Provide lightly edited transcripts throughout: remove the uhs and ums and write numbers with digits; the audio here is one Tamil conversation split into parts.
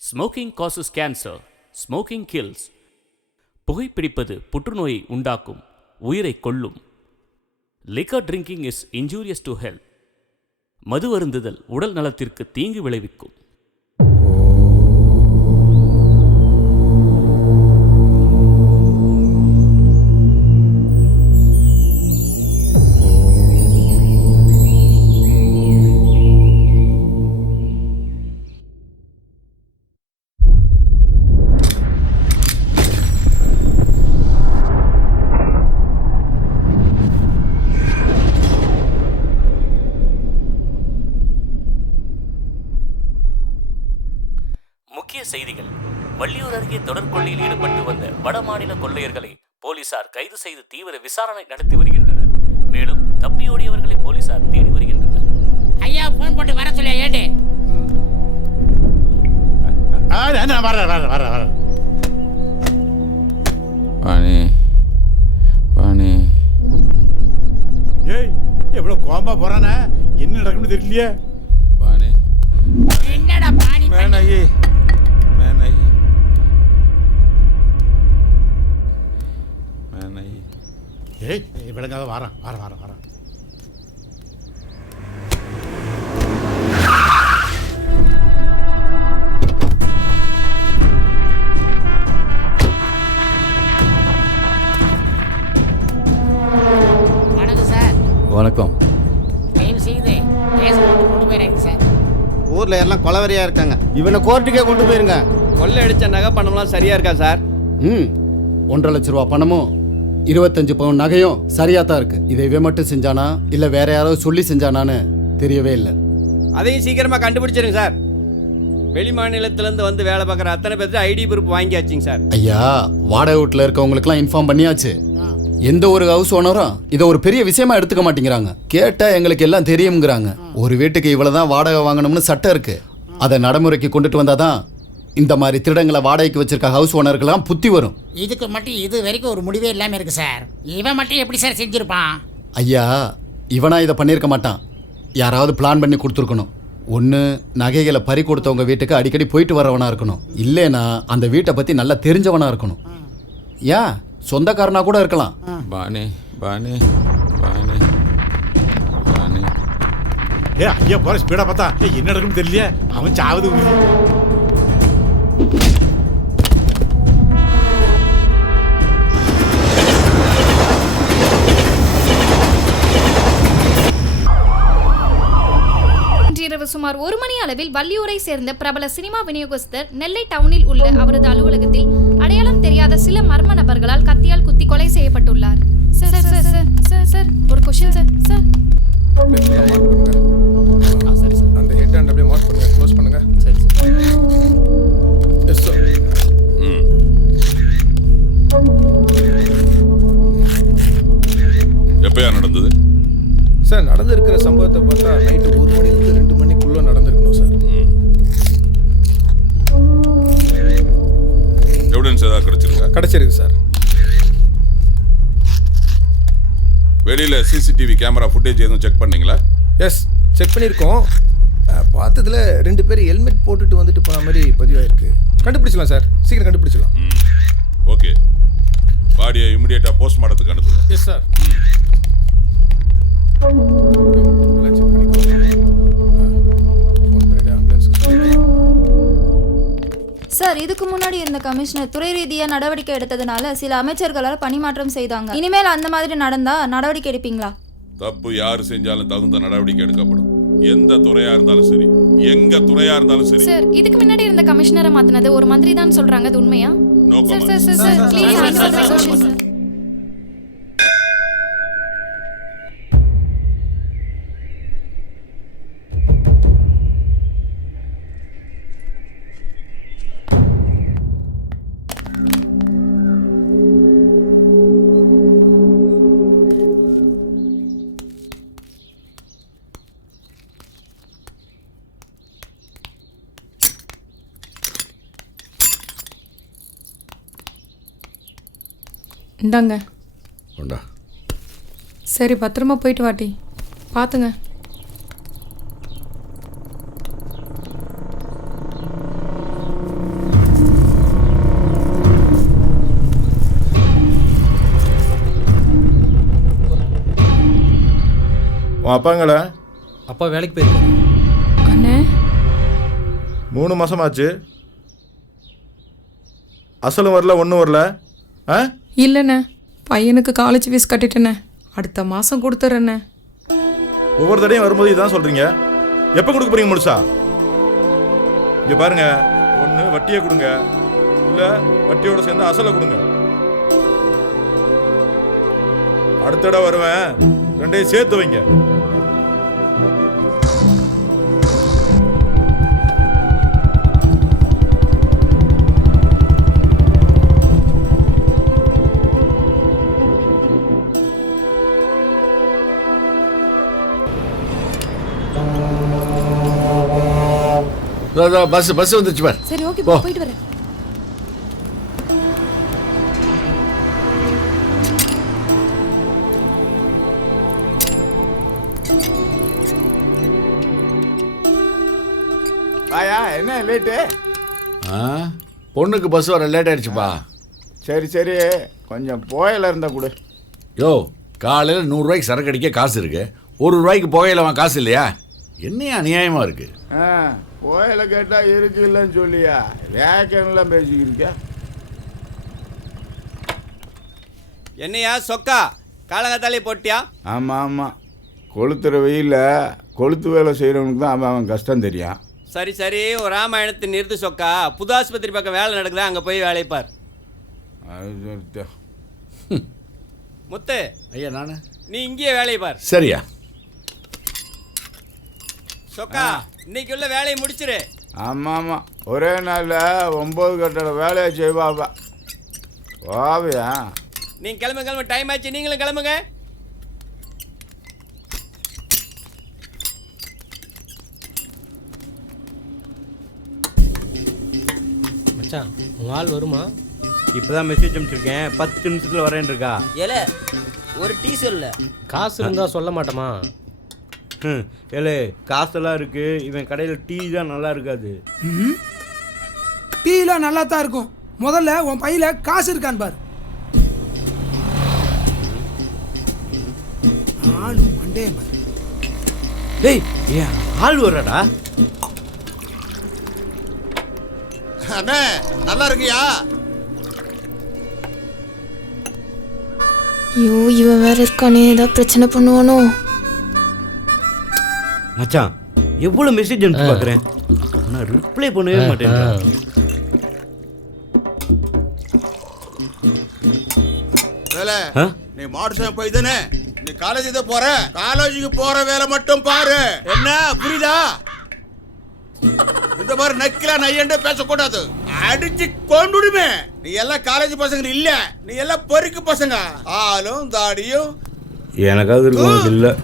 Smoking causes cancer, smoking kills. புகைப்பிடிப்பது புற்றுநோயை உண்டாக்கும், உயிரை கொல்லும். Liquor drinking is injurious to health. மது அருந்துதல் உடல் நலத்திற்கு தீங்கு விளைவிக்கும். முக்கிய செய்திகள். வள்ளியூர் அருகே தொடர் கொள்ளையில் ஈடுபட்டு வந்த வடமாநில கொள்ளையர்களை போலீசார் கைது செய்து தீவிர விசாரணை நடத்தி வருகின்றனர். மேலும் தப்பியோடியவர்களை போலீசார் தேடி வருகின்றனர். ஐயா போன் போட்டு வர சொல்லியா ஏடு. வாணி வாணி, ஏய் எவ்வளவு கோபமா போறானே, என்ன நடக்கும்னு தெரியலையே. வாணி என்னடா பாணி மேனகி மேனகி மேனகி. ஏய் விளங்காத வாரான் வாரான் வாரான் வாரான். வணக்கம் சார். வணக்கம். தயவு செய்து கேஸ் கொண்டு போயிடாங்க சார். ஊர்ல எல்லாம் கொலவரியா இருக்காங்க, இவனை கோர்ட்டுக்கே கொண்டு போயிருங்க. கொள்ளை அடிச்ச நகை பணம்லாம் சரியா இருக்கா சார்? 1.5 லட்ச ரூபா பணமும் 25 பவுன் நகையும் சரியா தான் இருக்கு. இதை இவன் மட்டும் செஞ்சானா இல்ல வேற யாராவது சொல்லி செஞ்சானான்னு தெரியவே இல்லை. அதையும் சீக்கிரமா கண்டுபிடிச்சிருங்க சார். வெளி மாநிலத்திலேருந்து வந்து வேலை பார்க்குற அத்தனை பேர்த்து ஐடி ப்ரூஃப் வாங்கியாச்சுங்க சார். ஐயா, வாடகை வீட்டில் இருக்கவங்களுக்குலாம் இன்ஃபார்ம் பண்ணியாச்சு. எந்த ஒரு ஹவுஸ் ஓனரும் இதை ஒரு பெரிய விஷயமா எடுத்துக்க மாட்டேங்கிறாங்க. கேட்டா எங்களுக்கு எல்லாம் தெரியுங்கிறாங்க. ஒரு வீட்டுக்கு இவ்வளவுதான் வாடகை வாங்கணும்னு சட்டம் இருக்கு. அதை நடைமுறைக்கு கொண்டுட்டு வந்தாதான் இந்த மாதிரி திருடங்களை வாடகைக்கு வச்சிருக்க ஹவுஸ் ஓனருக்கெல்லாம் புத்தி வரும். இதுக்கு மட்டும் இது வரைக்கும் ஒரு முடிவே இல்லாம இருக்கு சார். இவன் மட்டும் எப்படி சார் செஞ்சிருப்பான்? ஐயா, இவனா இதை பண்ணியிருக்க மாட்டான். யாராவது பிளான் பண்ணி கொடுத்துருக்கணும். ஒன்று நகைகளை பறி கொடுத்தவங்க வீட்டுக்கு அடிக்கடி போயிட்டு வரவனா இருக்கணும். இல்லைனா அந்த வீட்டை பற்றி நல்லா தெரிஞ்சவனா இருக்கணும். ஏன் சொந்தக்காரனா கூட இருக்கலாம். வாணி வாணி வாணி வாணி. ஏ ஐயா போற ஸ்பீடா பார்த்தா என்ன நடக்கும்னு தெரியலையே. அவன் சாவது உறுதி. இரவு சுமார் 1 மணி அளவில் வள்ளியூரை சேர்ந்த பிரபல சினிமா விநியோகஸ்தர் நெல்லை டவுனில் உள்ள அவரது அலுவலகத்தில் அடையாளம் தெரியாத சில மர்ம நபர்களால் கத்தியால் குத்தி கொலை செய்யப்பட்டுள்ளார். Sir sir sir sir sir ஒரு क्वेश्चन சார். சார் சரி சார், அந்த ஹெட் ஹேண்ட் அப்படியே மார்க் பண்ணுங்க, க்ளோஸ் பண்ணுங்க. சரி சார். Yes sir. எப்பயா நடந்தது சார்? நடந்திருக்கிற சம்பவத்தை பார்த்தா நைட்டு 1 மணிலேருந்து 2 மணிக்குள்ள நடந்திருக்கணும் சார். எவிடன்ஸ் ஏதாவது கிடைச்சிருக்கா? கிடைச்சிருக்கு சார். வெளியில சிசிடிவி கேமரா ஃபுட்டேஜ் எதுவும் செக் பண்ணீங்களா? எஸ், செக் பண்ணியிருக்கோம். பார்த்ததுல 2 பேர் ஹெல்மெட் போட்டுட்டு வந்துட்டு போன மாதிரி பதிவாயிருக்கு. கண்டுபிடிச்சலாம் சார், சீக்கிரம் கண்டுபிடிச்சலாம். ஓகே, பாடியை இமிடியேட்டா போஸ்ட்மார்ட்டத்துக்கு அனுப்புங்க. Yes sir. செக் பண்ணிக்கோ. ஃபோன் பண்ணிட்டு ஆம்புலன்ஸுக்கு சொல்லுங்க. சார், இதுக்கு முன்னாடி இருந்த கமிஷனர் துறை ரீதியாக நடவடிக்கை எடுத்ததுனால சில அமைச்சர்களால் பணிமாற்றம் செய்தாங்க. இனிமேல் அந்த மாதிரி நடந்தா நடவடிக்கை எடுப்பீங்களா? தப்பு யாரு செஞ்சாலும் தகுந்த நடவடிக்கை எடுக்கப்படும். எந்த துறையா இருந்தாலும் சரி, எங்க துறையா இருந்தாலும் சரி. சார், இதுக்கு முன்னாடி இருந்த கமிஷனரை மாத்தினது ஒரு மந்திரி தான் சொல்றாங்க, அது உண்மையா? Sir sir sir sir please answer my question sir. இந்தாங்க. கொண்டா. சரி, பத்திரமா போயிட்டு வாட்டி. பார்த்துங்க. உன் அப்பாங்களா? அப்பா வேலைக்கு போயிருக்காரு. அண்ணே 3 மாசமாச்சு. அசலும் வரல, ஒன்றும் வரல. ஆ? இல்லைண்ணே, பையனுக்கு காலேஜ் ஃபீஸ் கட்டிட்டேண்ணே. அடுத்த மாதம் கொடுத்துட்றேண்ணே. ஒவ்வொரு தடையும் வரும்போது இதான் சொல்றீங்க. எப்போ கொடுக்க போறீங்க முழுசா? இங்க பாருங்க, ஒன்று வட்டியை கொடுங்க, இல்லை வட்டியோட சேர்ந்து அசலை கொடுங்க. அடுத்த தடவை வருவேன், ரெண்டையும் சேர்த்து வைங்க. பஸ் வந்துச்சு பார். சரி ஓகே, போயிட்டு வரேன். ஆயா என்ன லேட்டு? பொண்ணுக்கு பஸ் வர லேட் ஆயிடுச்சுப்பா. சரி சரி, கொஞ்சம் புகையில இருந்தா கொடு. யோ, காலையில் 100 ரூபாய்க்கு சரக்கு அடிக்க காசு இருக்கு, 1 ரூபாய்க்கு புகையில காசு இல்லையா? என்னையா அநியாயமா இருக்கு? புகையில கேட்டா இருக்கு இல்லைன்னு சொல்லியா வேக்கன்லாம் பேசிக்கிருக்க. என்னையா சொக்கா காலங்காத்தாலே போட்டியா? ஆமாம் ஆமாம், கொளுத்துற வெயில கொளுத்து வேலை செய்கிறவனுக்கு தான் அவன் கஷ்டம் தெரியும். சரி சரி, ஒரு ராமாயணத்தை நிறுத்து சொக்கா. புது ஆஸ்பத்திரி பக்கம் வேலை நடக்குதா, அங்கே போய் வேலையை பார். அது முத்து ஐயா நானு, நீ இங்கேயே வேலையை பார். சரியா சொக்கா, இன்னைக்கு உள்ள வேலையை முடிச்சிரு. ஆமாம் ஆமாம், ஒரே நாளில் 9 கட்டட வேலையை செய்வாப்பா. வாவியா? நீங்க கிளம்பு, டைம் ஆச்சு, நீங்களும் கிளம்புங்க. மச்சான், உங்க ஆள் வருமா? இப்பதான் மெசேஜ் அனுப்பிச்சிருக்கேன், 10 நிமிஷத்துல வரேன் இருக்கா. ஏலே ஒரு டீ சொல்ல. காசு இருந்தா சொல்ல மாட்டோமா? ஏலே காசெல்லாம் இருக்கு, இவன் கடையில் டீ தான் நல்லா இருக்காது. டீலாம் நல்லா தான் இருக்கும். முதல்ல உன் பையில காசு இருக்கான்னு பாரு. ஆளு மண்டே பாரு. டேய், ஏன் ஆள் வரடா? அண்ணே நல்லா இருக்கியா? ஐயோ, இவன் வேற இருக்கானே, ஏதாவது பிரச்சனை பண்ணுவானோ? மச்சான், எவ்வளவு மெசேஜ் அனுப்பி பார்க்குறேன், நான் ரிப்ளை பண்ணவே மாட்டேன். வேலை நீ மாடு போய் தானே நீ காலேஜ் தான் போற, காலேஜுக்கு போற வேலை மட்டும் பாரு. என்ன புரியுதா? இந்த மாதிரி நக்கிலா நையண்டே பேசக்கூடாது, அடிச்சு கொண்டுடுமே. நீ எல்லாம் காலேஜ் பசங்க இல்ல, நீ எல்லாம் பொறுக்கு பசங்க. ஆளும் தாடியும் எனக்காவது இருக்கும் இல்ல.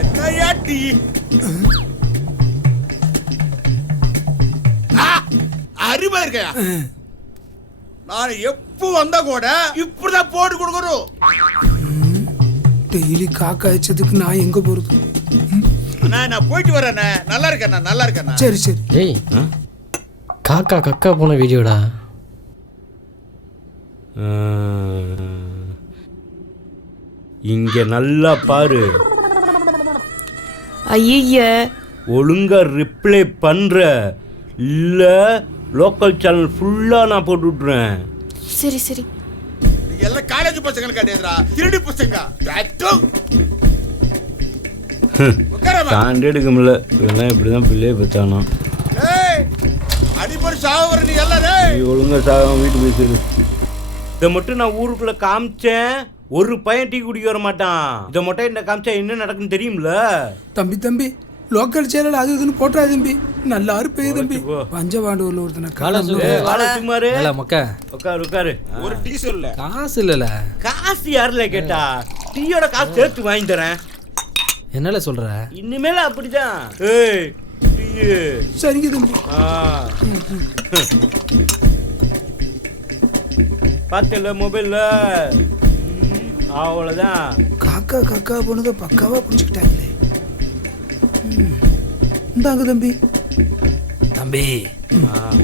என்னையா டீ? அறிவா இருக்கையா? நான் எப்போ வந்தா கூட இப்படிதான் போட்டு கொடுக்கணும். டெய்லி காக்கா அடிச்சதுக்கு நான் எங்க போறது? நான் போயிட்டு வரேன். நல்லா இருக்கேன், நல்லா இருக்கேன். சரி சரி. டேய், காக்கா கக்கா போன வீடியோடா. இங்க நல்லா பாரு. ஐய, ஒழுங்கா ரிப்ளை பண்ற, இல்ல லோக்கல் சேனல் ஃபுல்லா நான் போட்டு விட்டுறேன். சரி சரி. எல்லாம் காலேஜ் பசங்க கிடையாதுடா, திருடி பசங்க. தாண்டி எடுக்க முடியல, இவெல்லாம் இப்படிதான் பிள்ளைய பெற்றானா. அடிப்படை சாவர நீ எல்லாம் ஒழுங்கா சாகாம வீட்டு பேசுது. இதை மட்டும் நான் ஊருக்குள்ள காமிச்சேன், ஒரு பையன் டீ குடிக்க வர மாட்டான். இதை மட்டும் என்ன காமிச்சா என்ன நடக்குன்னு தெரியும்ல. தம்பி தம்பி, லோக்கல் சேனல் அது இதுன்னு போட்டா தம்பி, நல்லா இருப்பே தம்பி. பஞ்சபாண்டூர்ல ஒருத்தனை உட்காரு. ஒரு டீ சொல்ல. காசு இல்லல. காசு யாருல கேட்டா? டீயோட காசு சேர்த்து வாங்கி தரேன். என்னல சொல்ற? இனிமேல அப்படிதான். சரிங்க தம்பி. பார்த்தல மொபைல்ல அவ்வளவுதான். காக்கா காக்கா போனதை பக்காவா பிடிச்சிக்கிட்டாங்களே. இந்தாங்க தம்பி. தம்பி,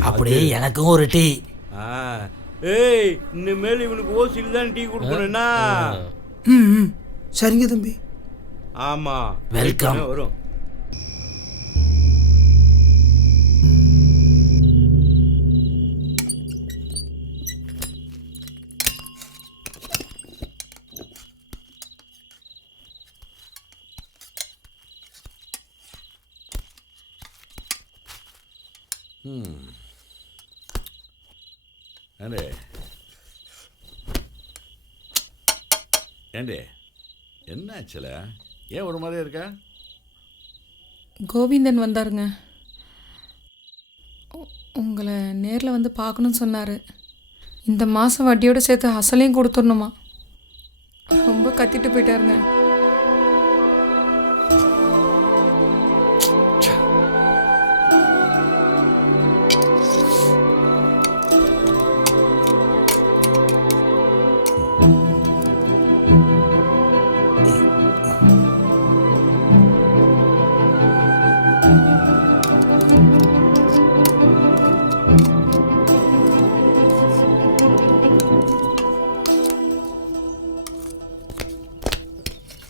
அப்படியே எனக்கும் ஒரு டீ. ஏய், இனிமேல் இவனுக்கு ஓசில் தான் டீ கொடுக்கணும்னா. சரிங்க தம்பி. ஆமா வெல்கம். வரும். ஏண்டே ஏண்டே என்ன ஆச்சுல? ஏன் ஒரு மாதிரியா இருக்க? கோவிந்தன் வந்தாருங்க. உங்களை நேரில் வந்து பார்க்கணும்னு சொன்னார். இந்த மாதம் வட்டியோடு சேர்த்து அசலையும் கொடுத்துடணுமா. ரொம்ப கத்திட்டு போயிட்டாருங்க.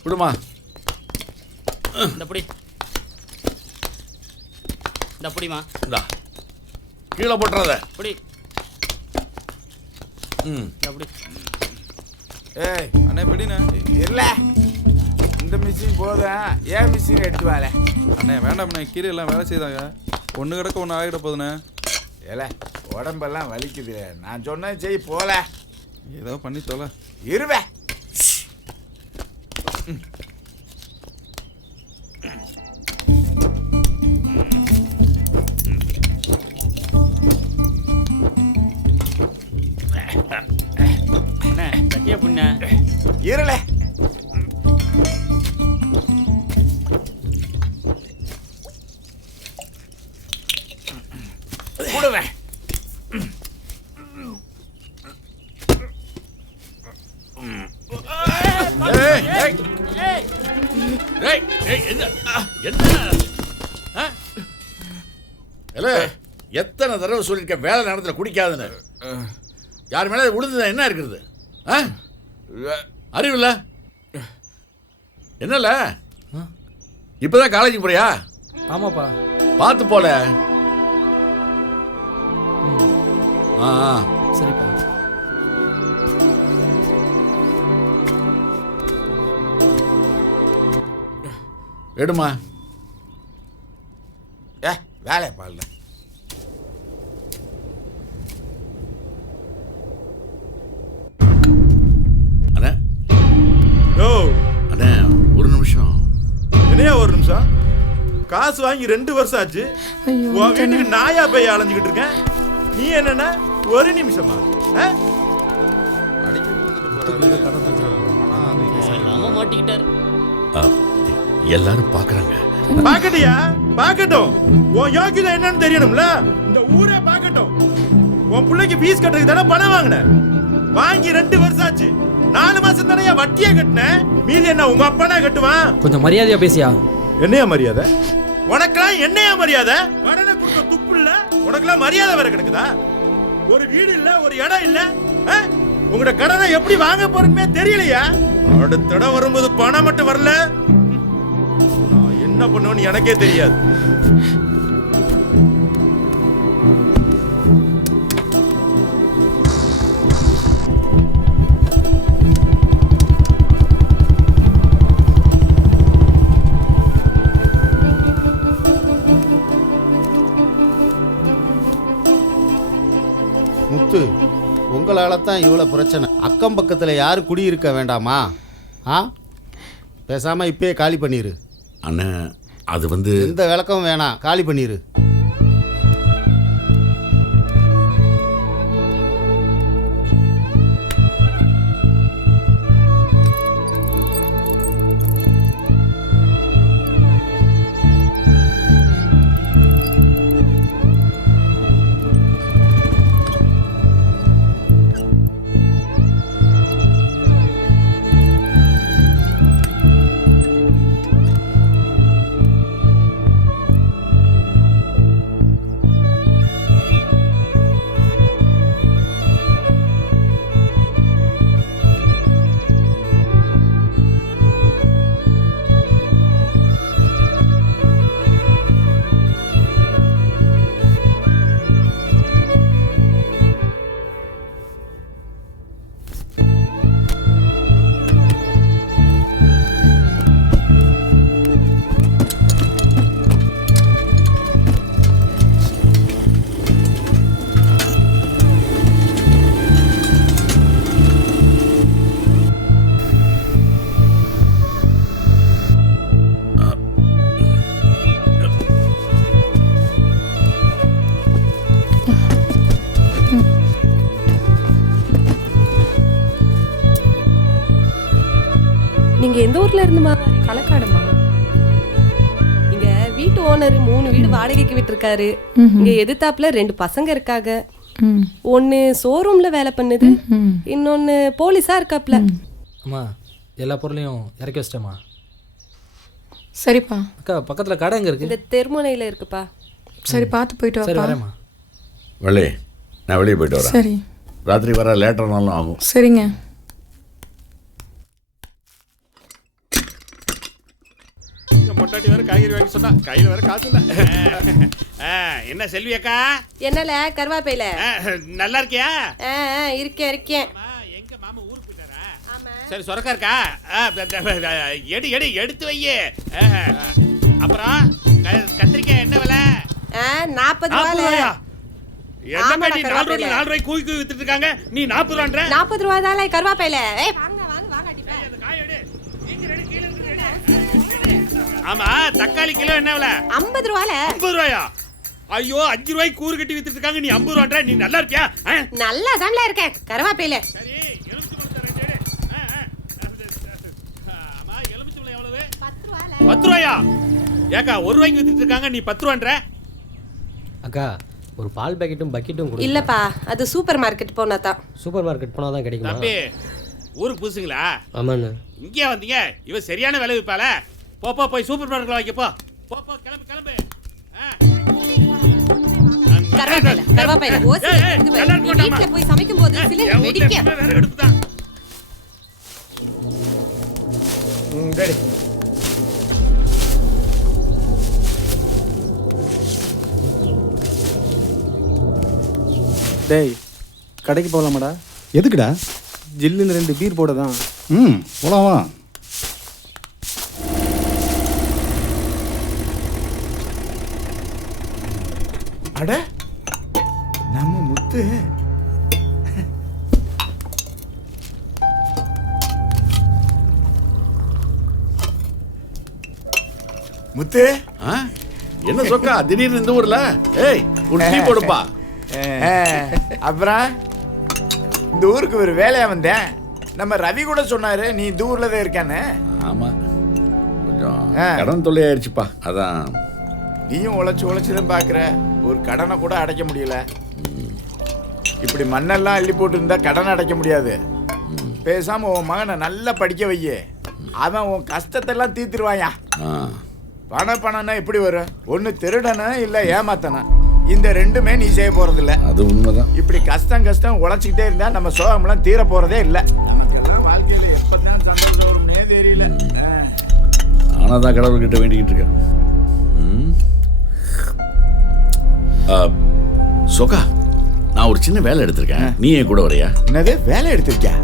விடுமா இந்த புடி இந்த புடிமா இந்தா கீழே போட்டுறத புடி இந்த புடி. ஏய் அண்ணே எப்படிண்ணே? இல்ல இந்த மிஷின் போதும், ஏன் மிஷின் எடுத்து வாழ. அண்ணே வேண்டாம்ண்ணே, கீழே எல்லாம் வேலை செய்தாங்க. ஒன்று கிடக்க ஒன்று ஆகிட போதுண்ணே. ஏல உடம்பெல்லாம் வலிக்குது, நான் சொன்னது செய் போல. ஏதோ பண்ணி தொலை. இருவே கட்டியா புண்ண இருள கூடுவேன். எத்தனை தடவை சொல்லியிருக்க வேலை நேரத்தில் குடிக்காதுன்னு. யார் மேலே விழுந்தது என்ன இருக்கிறது? அறிவில்ல என்னல்ல? இப்பதான் காலேஜுக்கு போறியா? ஆமாப்பா. பார்த்து போல. சரிப்பா. எடுமா. வேலை பாருல. அண்ணா யோ அண்ணா ஒரு நிமிஷம். என்னையா ஒரு நிமிஷம்? காசு வாங்கி 2 வருஷம் ஆச்சு. உன் வீட்டுக்கு நாயா போய் அலைஞ்சுக்கிட்டு இருக்கேன். நீ என்னன்னா ஒரு நிமிஷமா? அடிக்கடி வந்துட்டு போறாரு. மாட்டிக்கிட்டாரு. எல்லாரும் பாக்குறாங்க. பாக்கட்டியா? பாக்கட்டும். உன் யோகிதை என்னன்னு தெரியணும்ல. இந்த ஊரே பாக்கட்டும். உன் பிள்ளைக்கு ஃபீஸ் கட்டுறதுக்கு தானே பணம் வாங்கின. வாங்கி 2 வருஷம் ஆச்சு. 4 மாசம் தானே வட்டியா கட்டின. மீதி என்ன உங்க அப்பனா கட்டுவான்? கொஞ்சம் மரியாதையா பேசியா. என்னையா மரியாதை? உனக்கெல்லாம் என்னையா மரியாதை? கடனை கொடுக்க துப்பு இல்ல. உனக்கெல்லாம் மரியாதை வேற கிடக்குதா? ஒரு வீடு இல்ல, ஒரு இடம் இல்ல. உங்களோட கடனை எப்படி வாங்க போறேன்னு தெரியலையா? அடுத்த இடம் வரும்போது பணம் மட்டும் வரல, நான் என்ன பண்ணுவேன்னு எனக்கே தெரியாது. முத்து, உங்களால தான் இவ்வளோ பிரச்சனை. அக்கம் பக்கத்தில் யாரும் குடியிருக்க வேண்டாமா? பேசாம இப்பயே காலி பண்ணிரு. அண்ணா அது வந்து எந்த விளக்கமும் வேணாம், காலி பண்ணிரு. நீங்க எந்த ஊர்ல இருந்துமா? களக்காடுமா. இங்க வீட்டு ஓனர் 3 வீடு வாடகைக்கு விட்டுருக்காரு. இங்க எதிர்த்தாப்புல 2 பசங்க இருக்காங்க. ஒன்னு ஷோரூம்ல வேலை பண்ணுது, இன்னொன்னு போலீஸா இருக்காப்ல. அம்மா எல்லா பொருளையும் இறக்கி வச்சிட்டேம்மா. சரிப்பா. அக்கா பக்கத்துல கடை எங்க இருக்கு? இந்த தெருமுனையில இருக்குப்பா. சரி பார்த்து போயிட்டு சரி வாப்பா. வரேம்மா. வள்ளி நான் வெளியே போயிட்டு வரேன். சரி ராத்திரி வர லேட்டர்னாலும் ஆகும். சரிங்க. பொண்டாட்டி வேற காய்கறி வாங்கி சொன்னா கையில வேற காசு இல்ல. என்ன செல்வி அக்கா? என்னல கருவாப்பையில நல்லா இருக்கியா? இருக்கேன். எங்க மாமா ஊருக்கு போயிட்டாரா? சரி சொரக்கா இருக்கா? எடுத்து வையே. அப்புறம் கத்திரிக்காய் என்ன விலை? 40 ரூபாயா? என்ன நீ 4 ரூபாய் கூவி வித்துட்டு இருக்காங்க, நீ 40 ரூபான்ற? 40 ரூபாய் தான் கருவாப்பையில. ஆமா தக்காளி கிலோ என்ன விலை? 50 ரூபால. 50 ரூபாயா? ஐயோ 5 ரூபாய் கூறு கட்டி வித்துட்டு இருக்காங்க, நீ 50 ரூபான்ற? நீ நல்லா இருக்கியா? நல்லா தான்ல இருக்கேன் கருவாப்பையில. சரி எலுமிச்சம்பழம் ரெண்டு எடு. ஆமா எலுமிச்சம்பழம் எவ்வளவு? 10 ரூபால. 10 ரூபாயா? ஏக்கா 1 ரூபாய்க்கு வித்துட்டு இருக்காங்க, நீ 10 ரூபான்ற? அக்கா ஒரு பால் பாக்கெட்டும் பக்கெட்டும் கொடு. இல்லப்பா அது சூப்பர் மார்க்கெட் போனா தான். சூப்பர் மார்க்கெட் போனா தான் கிடைக்குமா? தம்பி ஊருக்கு புதுசுங்களா? ஆமாண்ணே. இங்கே வந்தீங்க, இவ சரியான விலை விற்பால. போ போய் சூப்பர் மார்க்கெட்ல வாங்கி போ. கிளம்பு. கருவாப்பையில ஓசி எடுத்து வை. நீ வீட்ல போய் சமைக்கும்போது சிலிண்டர் வெடிக்க. வேற எடுத்துதான். டேடி டேய் கடைக்கு போகலாமாடா? எதுக்குடா? ஜில்லுன்னு 2 பீர் போட தான். போலாமா? அட நம்ம முத்து முத்து என்ன சொக்கா திடீர்னு இந்த ஊர்ல? ஏய் ஒரு டீ போடுப்பா. அப்புறம் இந்த ஊருக்கு ஒரு வேலையா வந்தேன். நம்ம ரவி கூட சொன்னாரு நீ இந்த ஊர்ல தான் இருக்கானே. ஆமா கொஞ்சம் கடன் தொல்லை ஆயிடுச்சுப்பா, அதான். நீயும் உழைச்சு தான் பாக்குற, ஒரு கடனை கூட அடைக்க முடியல. இப்படி மண்ணெல்லாம் அள்ளி போட்டு இருந்தா கடனை அடைக்க முடியாது. பேசாம உன் மகனை நல்லா படிக்க வையே, அவன் உன் கஷ்டத்தெல்லாம் தீர்த்துருவாயா. பணம்னா எப்படி வரும்? ஒன்னு திருடனா இல்ல ஏமாத்தனா, இந்த ரெண்டுமே நீ செய்ய போறது இல்ல. அது உண்மைதான். இப்படி கஷ்டம் உழைச்சிக்கிட்டே இருந்தா நம்ம சோகம்லாம் தீர போறதே இல்ல. நமக்கெல்லாம் வாழ்க்கையில எப்பதான் சந்தோஷம் வரும்னே தெரியல. ஆனாதான் கடவுள்கிட்ட வேண்டிக்கிட்டு இருக்கேன். சொக்கா நான் ஒரு சின்ன வேலை எடுத்திருக்கேன், நீ என் கூட வரையா? என்னது வேலை எடுத்திருக்கியா?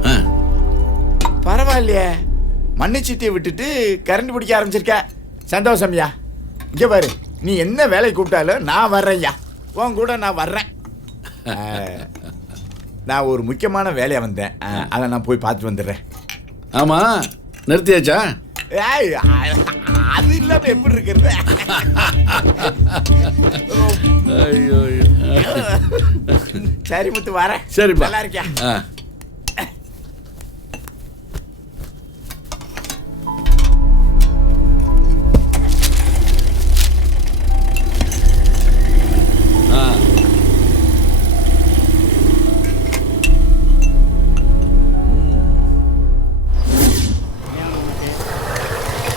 பரவாயில்லையே, மண்ணுச்சீட்டியை விட்டுட்டு கரண்ட் பிடிக்க ஆரம்பிச்சிருக்க. சந்தோஷம்யா. இங்க பாரு, நீ என்ன வேலை கூப்பிட்டாலும் நான் வர்றேன்யா, உன் கூட நான் வர்றேன். நான் ஒரு முக்கியமான வேலையா வந்தேன், அதை நான் போய் பார்த்து வந்துடுறேன். ஆமா நிறுத்தியாச்சா? அது இல்லாம எப்படி இருக்கிறது? ஐயோ சரி முத்து வரேன். சரிப்பா. நல்லா இருக்கியா?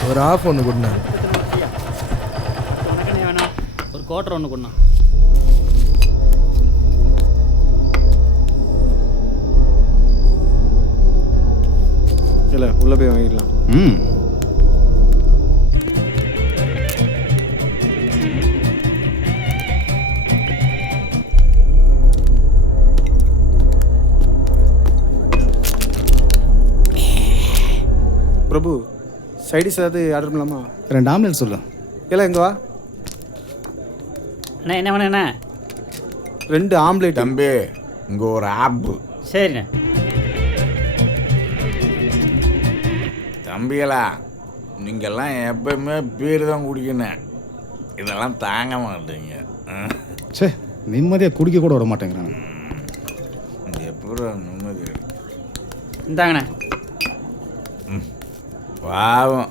ஒரு ஆஃப் ஒன்று கொடுண்ணா. ஒரு குவார்டர் ஒன்று கொடுண்ணா. இல்லை உள்ளே போய் வாங்கிடலாம். பிரபு சைடிஸ் ஏதாவது ஆர்டர் பண்ணலாமா? 2 ஆம்லெட் சொல்லு. இல்லை இங்கே வா. அண்ணா என்ன வேணுண்ணா? 2 ஆம்லேட். தம்பி இங்கே ஒரு ஆப்பு. சரிண்ணே. தம்பிகளா நீங்கள்லாம் எப்பயுமே பீர் தான் குடிக்கணும், இதெல்லாம் தாங்க மாட்டீங்க. சே நிம்மதியாக குடிக்க கூட விட மாட்டேங்கிறாங்க. எப்படி நிம்மதி? இந்தாங்கண்ணே. பாவம்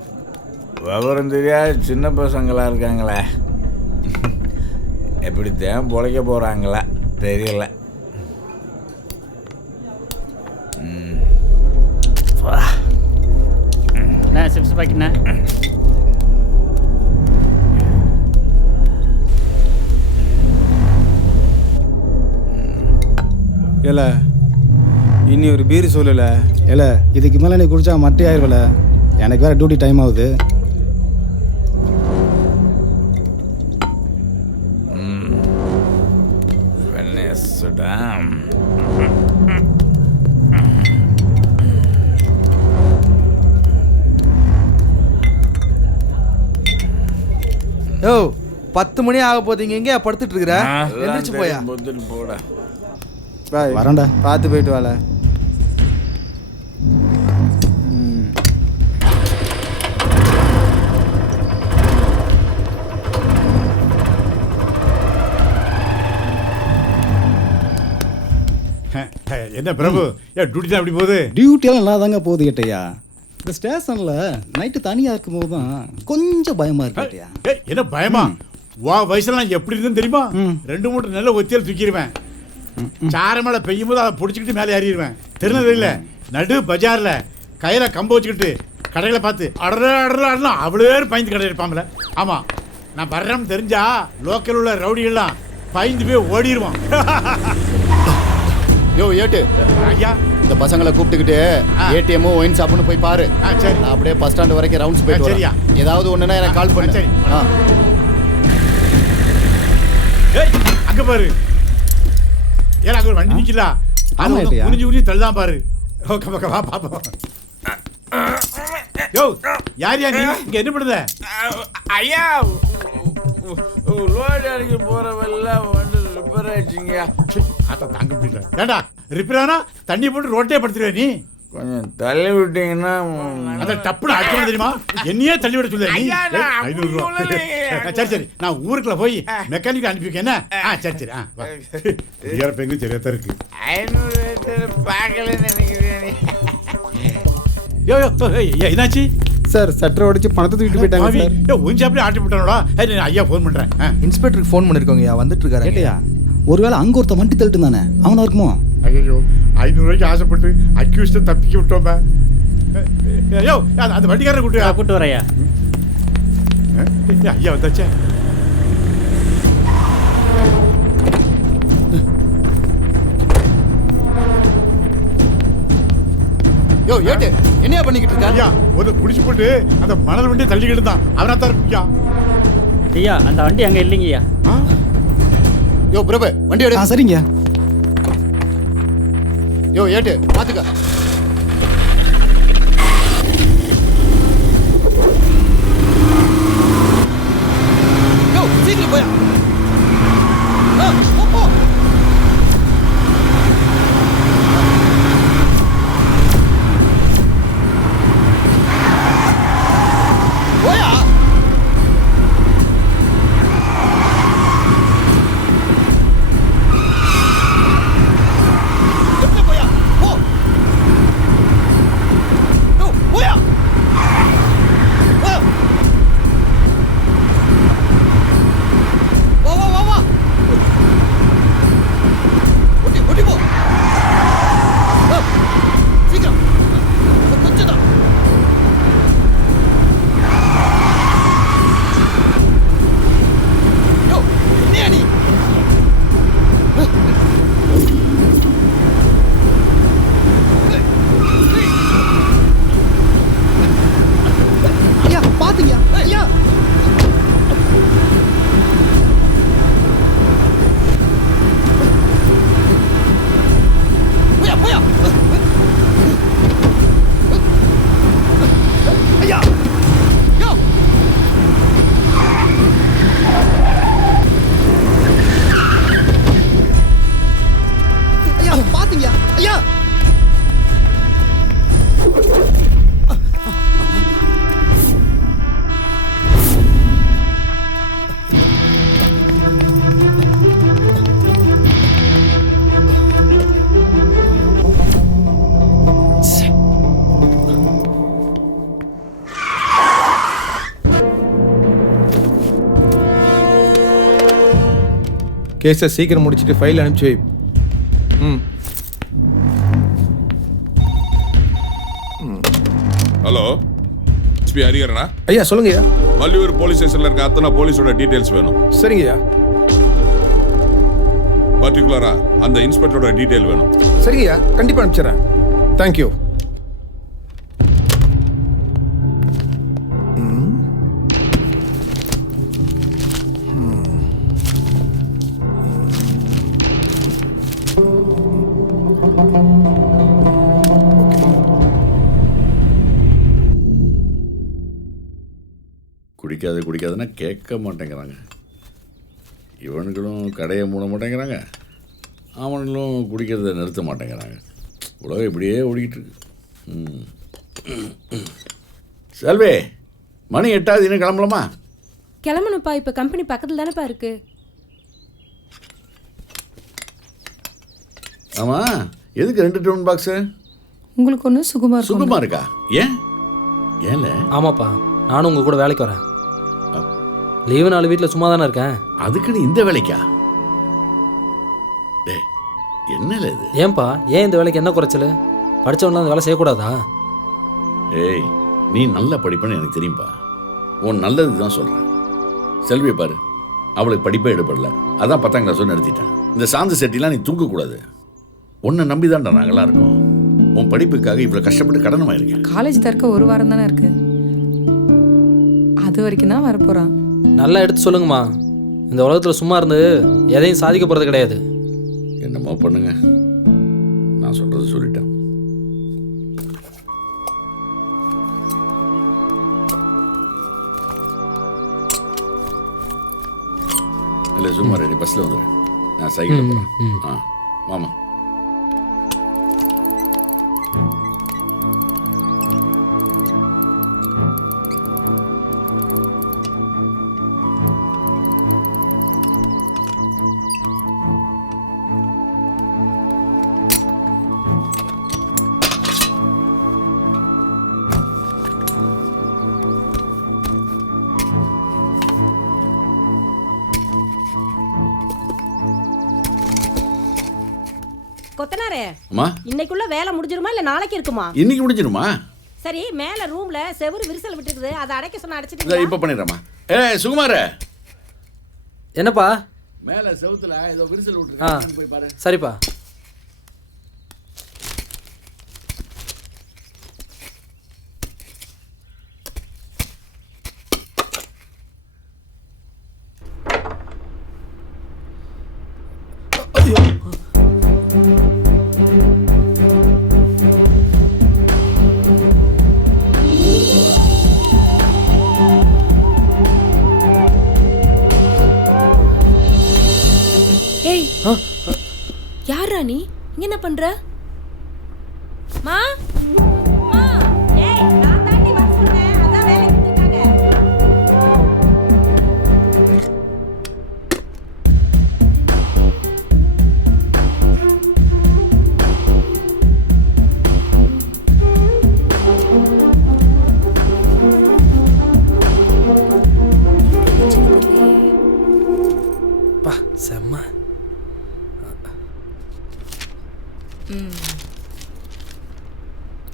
விவரம் தெரியாத சின்ன பசங்களாக இருக்காங்களே, எப்படித்தான் பொழைக்க போகிறாங்களா தெரியல. சிப்ஸ் பாக்கெட்ண்ணா. ஏல இனி ஒரு பீர் சொல்லல. ஏல இதுக்கு மேலே நீ குடிச்சா மட்டே ஆயிடுவல. எனக்கு வேற டியூட்டி டைம் ஆகுது. யோ 10 மணி ஆக போதீங்க, எங்கே படுத்துட்டு இருக்கிற? எந்திரிச்சு போயா. போடா வரேன்டா, பார்த்து போயிட்டு வாழ. என்ன பிரபு, ஏன் டியூட்டி தான் அப்படி போகுது? டியூட்டியெல்லாம் நல்லா தாங்க போகுது கேட்டையா. இந்த ஸ்டேஷனில் நைட்டு தனியாக இருக்கும்போது தான் கொஞ்சம் பயமாக இருக்கு கேட்டையா. என்ன பயமா? வா வயசுல நான் எப்படி இருந்தேன்னு தெரியுமா? 2-3 நல்ல ஒத்தியால் தூக்கிடுவேன். சார மேலே பெய்யும் போது அதை பிடிச்சிக்கிட்டு மேலே ஏறிடுவேன். திருநெல்வேலியில் நடு பஜாரில் கையில் கம்பு வச்சுக்கிட்டு கடைகளை பார்த்து அடலாம் அவ்வளோ பயந்து கடை இருப்பாங்களே. ஆமாம், நான் வர்றேன்னு தெரிஞ்சா லோக்கல் உள்ள ரவுடிகள்லாம் பயந்து போய் ஓடிடுவான். யோ ஏட்டு ஐயா, இந்த பசங்களை கூப்பிட்டுக்கிட்டு ஏடிஎம் ஒயின் ஷாப்னு போய் பாரு. சரி. நான் அப்படியே பஸ் ஸ்டாண்ட் வரைக்கும் ரவுண்ட்ஸ் போயிட்டு சரியா? வரேன். ஏதாவது ஒண்ணுன்னா எனக்கு கால் பண்ணு. சரி. அங்க பாரு, ஏன் அங்க ஒரு வண்டி நிக்கல? அது குனிஞ்சு தள்ளான் பாரு. வா பாப்போம். யோ யார் நீ இங்க என்ன பண்ணுத? ஐயா, லோடு அடிக்க போறவெல்லாம் வந்து ரிப்பேர் ஆயிடுச்சுங்க. அத தாங்க முடியல. ஏண்டா ரிப்பேர் ஆனா தண்ணி போட்டு ரோட்டே படுத்துருவே நீ. கொஞ்சம் தள்ளி விட்டீங்கன்னா அந்த டப்புன்னு அடிக்கணும் தெரியுமா? என்னையே தள்ளி விட சொல்ல நீ. 500 ரூபா. சரி சரி, நான் ஊருக்குள்ள போய் மெக்கானிக் அனுப்பி வைக்க. என்ன? சரி சரி. வேற பெங்கு சரியா தான் இருக்கு. 500 பார்க்கலன்னு நினைக்கிறேன். யோ என்னாச்சு சார்? சட்டரை உடைச்சு பணத்தை தூக்கிட்டு போயிட்டாங்க சார். கொஞ்சம் அப்படியே ஆட்டி விட்டானோடா. ஐயா ஃபோன் பண்றேன். இன்ஸ்பெக்டருக்கு ஃபோன் பண்ணிருக்கோங்கய்யா, வந்துட்டு இருக்காரு. கேட்டையா, ஒருவேளை அங்கே ஒருத்த வண்டி தள்ளிட்டு தானே அவனா இருக்குமோ? ஐயோ 500 ரூபாய்க்கு ஆசைப்பட்டு அக்யூஸ்ட தப்பிக்க விட்டோமே. ஐயோ அந்த வண்டிக்காரனை கூட்டு வரையா. ஐயா வந்தாச்சே. யோ ஏட்டு என்னையா பண்ணிக்கிட்டு இருக்க? ஐயா ஒரு குடிச்சு போட்டு அந்த மணல் வண்டியை தள்ளிக்கிட்டு தான். அவனா தான் இருக்கியா? ஐயா அந்த வண்டி அங்க இல்லைங்கய்யா. யோ பிரபு வண்டி எடு. சரிங்க. யோ ஏட்டு பாத்துக்க. யோ சீக்கிரம் போயா. போ. போயா. போயா போ. கேஸை சீக்கிரம் முடிச்சுட்டு ஃபைல் அனுப்பிச்சு வை. ம். ஹலோ எஸ்பி ஹரிஹரனா? ஐயா சொல்லுங்கய்யா. வள்ளியூர் போலீஸ் ஸ்டேஷன்ல இருக்க அத்தனை போலீஸோட டீடைல்ஸ் வேணும். சரிங்கய்யா. பர்டிகுலரா அந்த இன்ஸ்பெக்டரோட டீடைல் வேணும். சரிங்கய்யா, கண்டிப்பாக அனுப்பிச்சிடுறேன். தேங்க்யூ. குடிக்காதுன்னா கேட்க மாட்டேங்கிறாங்க. இவனுங்களும் கடையை மூட மாட்டேங்கிறாங்க, அவனுங்களும் குடிக்கிறத நிறுத்த மாட்டேங்கிறாங்க. உலகம் இப்படியே ஓடிக்கிட்டு இருக்கு. செல்வி, மணி 8 இன்னும் கிளம்பலாமா? கிளம்பணும்ப்பா, இப்போ கம்பெனி பக்கத்தில் தானேப்பா இருக்கு. ஆமாம், எதுக்கு 2 டவுன் பாக்ஸு? உங்களுக்கு ஒன்று சுகுமார் இருக்கா? ஏன்ல? ஆமாப்பா, நானும் உங்கள் கூட வேலைக்கு வரேன். லீவு நாள் வீட்டில் சும்மா தானே இருக்கேன். அதுக்குன்னு இந்த வேலைக்கா? டே, என்னல இது? ஏன்பா, ஏன் இந்த வேலைக்கு என்ன குறைச்சல்? படித்தவன்லாம் அந்த வேலை செய்யக்கூடாதா? ஏய், நீ நல்லா படிப்பேன்னு எனக்கு தெரியும்பா. உன் நல்லதுக்கு தான் சொல்கிறேன். செல்வியை பாரு, அவளுக்கு படிப்பே எடுப்படல, அதான் 10ஆம் கிளாஸ் நிறுத்திட்டேன். இந்த சாந்து செட்டிலாம் நீ தூங்கக்கூடாது. உன்னை நம்பி தான்டா நாங்களாம் இருக்கோம். உன் படிப்புக்காக இவ்வளோ கஷ்டப்பட்டு கடனமாக இருக்கேன். காலேஜ் திறக்க 1 வாரம் தானே இருக்கு, அது வரைக்கும் தான் வரப்போகிறான். நல்லா எடுத்து சொல்லுங்கம்மா. இந்த உலகத்தில் சும்மா இருந்து எதையும் சாதிக்க போகிறது கிடையாது. என்னமோ பண்ணுங்க, நான் சொல்கிறது சொல்லிட்டேன். இல்லை சும்மா ரெடி, பஸ்ஸில் வந்துடுறேன். நான் சைக்கிள் போகிறேன். ஆ மாமா. கொத்தனாரே, அம்மா, இன்னைக்குள்ள வேலை முடிஞ்சிருமா இல்ல நாளைக்கு இருக்குமா? இன்னைக்கு முடிஞ்சிருமா? சரி, மேல ரூம்ல செவுரு விரிசல் விட்டுருக்குது, அதை அடைக்க சொன்னா இதை அடைச்சிட்டீங்களா? இப்போ பண்ணிடுறேம்மா. சுகுமார, என்னப்பா? மேலே செவுத்துல ஏதோ விரிசல் விட்டுருக்கு, போய் பாரு. சரிப்பா. யாரா நீ இங்க என்ன பண்ற? மா செம்ம.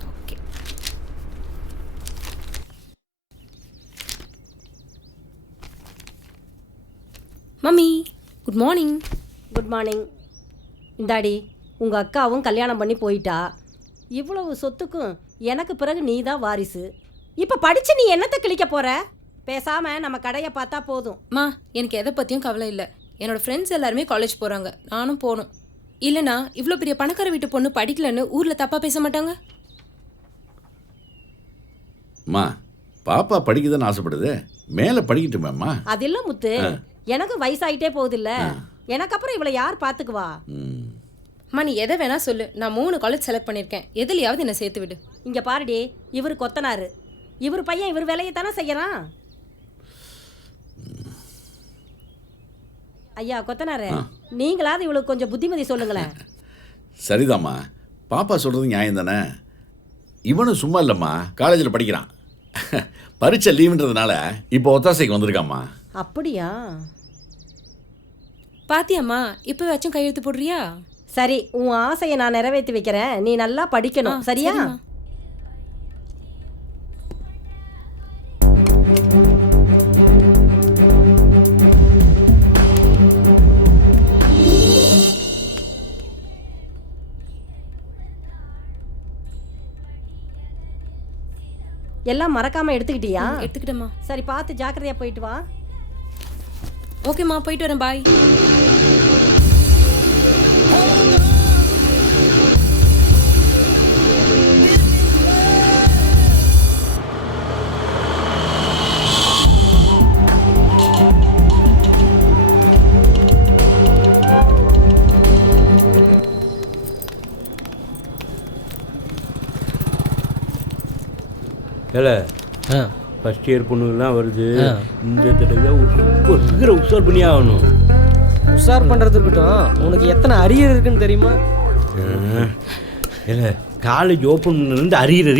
Okay. Mummy, good morning. Good morning. இந்தாடி, உங்க அக்காவும் கல்யாணம் பண்ணி போயிட்டா. இவ்வளவு சொத்துக்கும் எனக்கு பிறகு நீ தான் வாரிசு. இப்ப படிச்சு நீ என்னத்தை கிழிக்க போற? பேசாம நம்ம கடையை பார்த்தா போதும். மா, எனக்கு எதை பற்றியும் கவலை இல்லை. என்னோட ஃப்ரெண்ட்ஸ் எல்லாருமே காலேஜ் போகிறாங்க, நானும் போகணும். இல்லைனா இவ்வளோ பெரிய பணக்கார வீட்டு பொண்ணு படிக்கலன்னு ஊரில் தப்பாக பேச மாட்டாங்க. அம்மா, பாப்பா படிக்கதான்னு ஆசைப்படுது, மேலே படிக்கட்டுமேம்மா. அது இல்ல முத்து, எனக்கு வயசாயிட்டே போகுது இல்ல, எனக்கு அப்புறம் இவளை யார் பார்த்துக்குவா? அம்மா, நீ எதை வேணா சொல்லு, நான் 3 காலேஜ் செலக்ட் பண்ணியிருக்கேன், எதுலையாவது என்னை சேர்த்து விடு. இங்க பாருடி, இவர் கொத்தனாரு, இவர் பையன் இவர் வேலையை தானே செய்யறான். ஐயா கொத்தனாரே, நீங்களாவது இவளுக்கு கொஞ்சம் புத்திமதி சொல்லுங்களேன். சரிதாம்மா, பாப்பா சொல்கிறது நியாயம் தானே. இவனும் சும்மா இல்லைம்மா, காலேஜில் படிக்கிறான். பரீட்சை லீவுன்றதுனால இப்போ ஒத்தாசைக்கு வந்திருக்காம்மா. அப்படியா? பாத்தியாம்மா இப்போ வச்சும் கையெழுத்து போடுறியா? சரி, உன் ஆசையை நான் நிறைவேற்றி வைக்கிறேன். நீ நல்லா படிக்கணும், சரியா? எல்லாம் மறக்காம எடுத்துக்கிட்டியா? எடுத்துக்கிட்டேம்மா. சரி, பார்த்து ஜாக்கிரதையா போயிட்டு வா. ஓகேம்மா, போயிட்டு வரேன். பாய். இல்லை ஃபஸ்ட் இயர் பொண்ணுங்கள்லாம் வருது. இந்த தடவை சீக்கிரம் உஷார் பண்ணி ஆகணும். உஷார் பண்ணுறது இருக்கட்டும், உனக்கு எத்தனை அரியர் இருக்குன்னு தெரியுமா? இல்லை காலேஜ் ஓப்பன் பண்ணலேருந்து அரியர்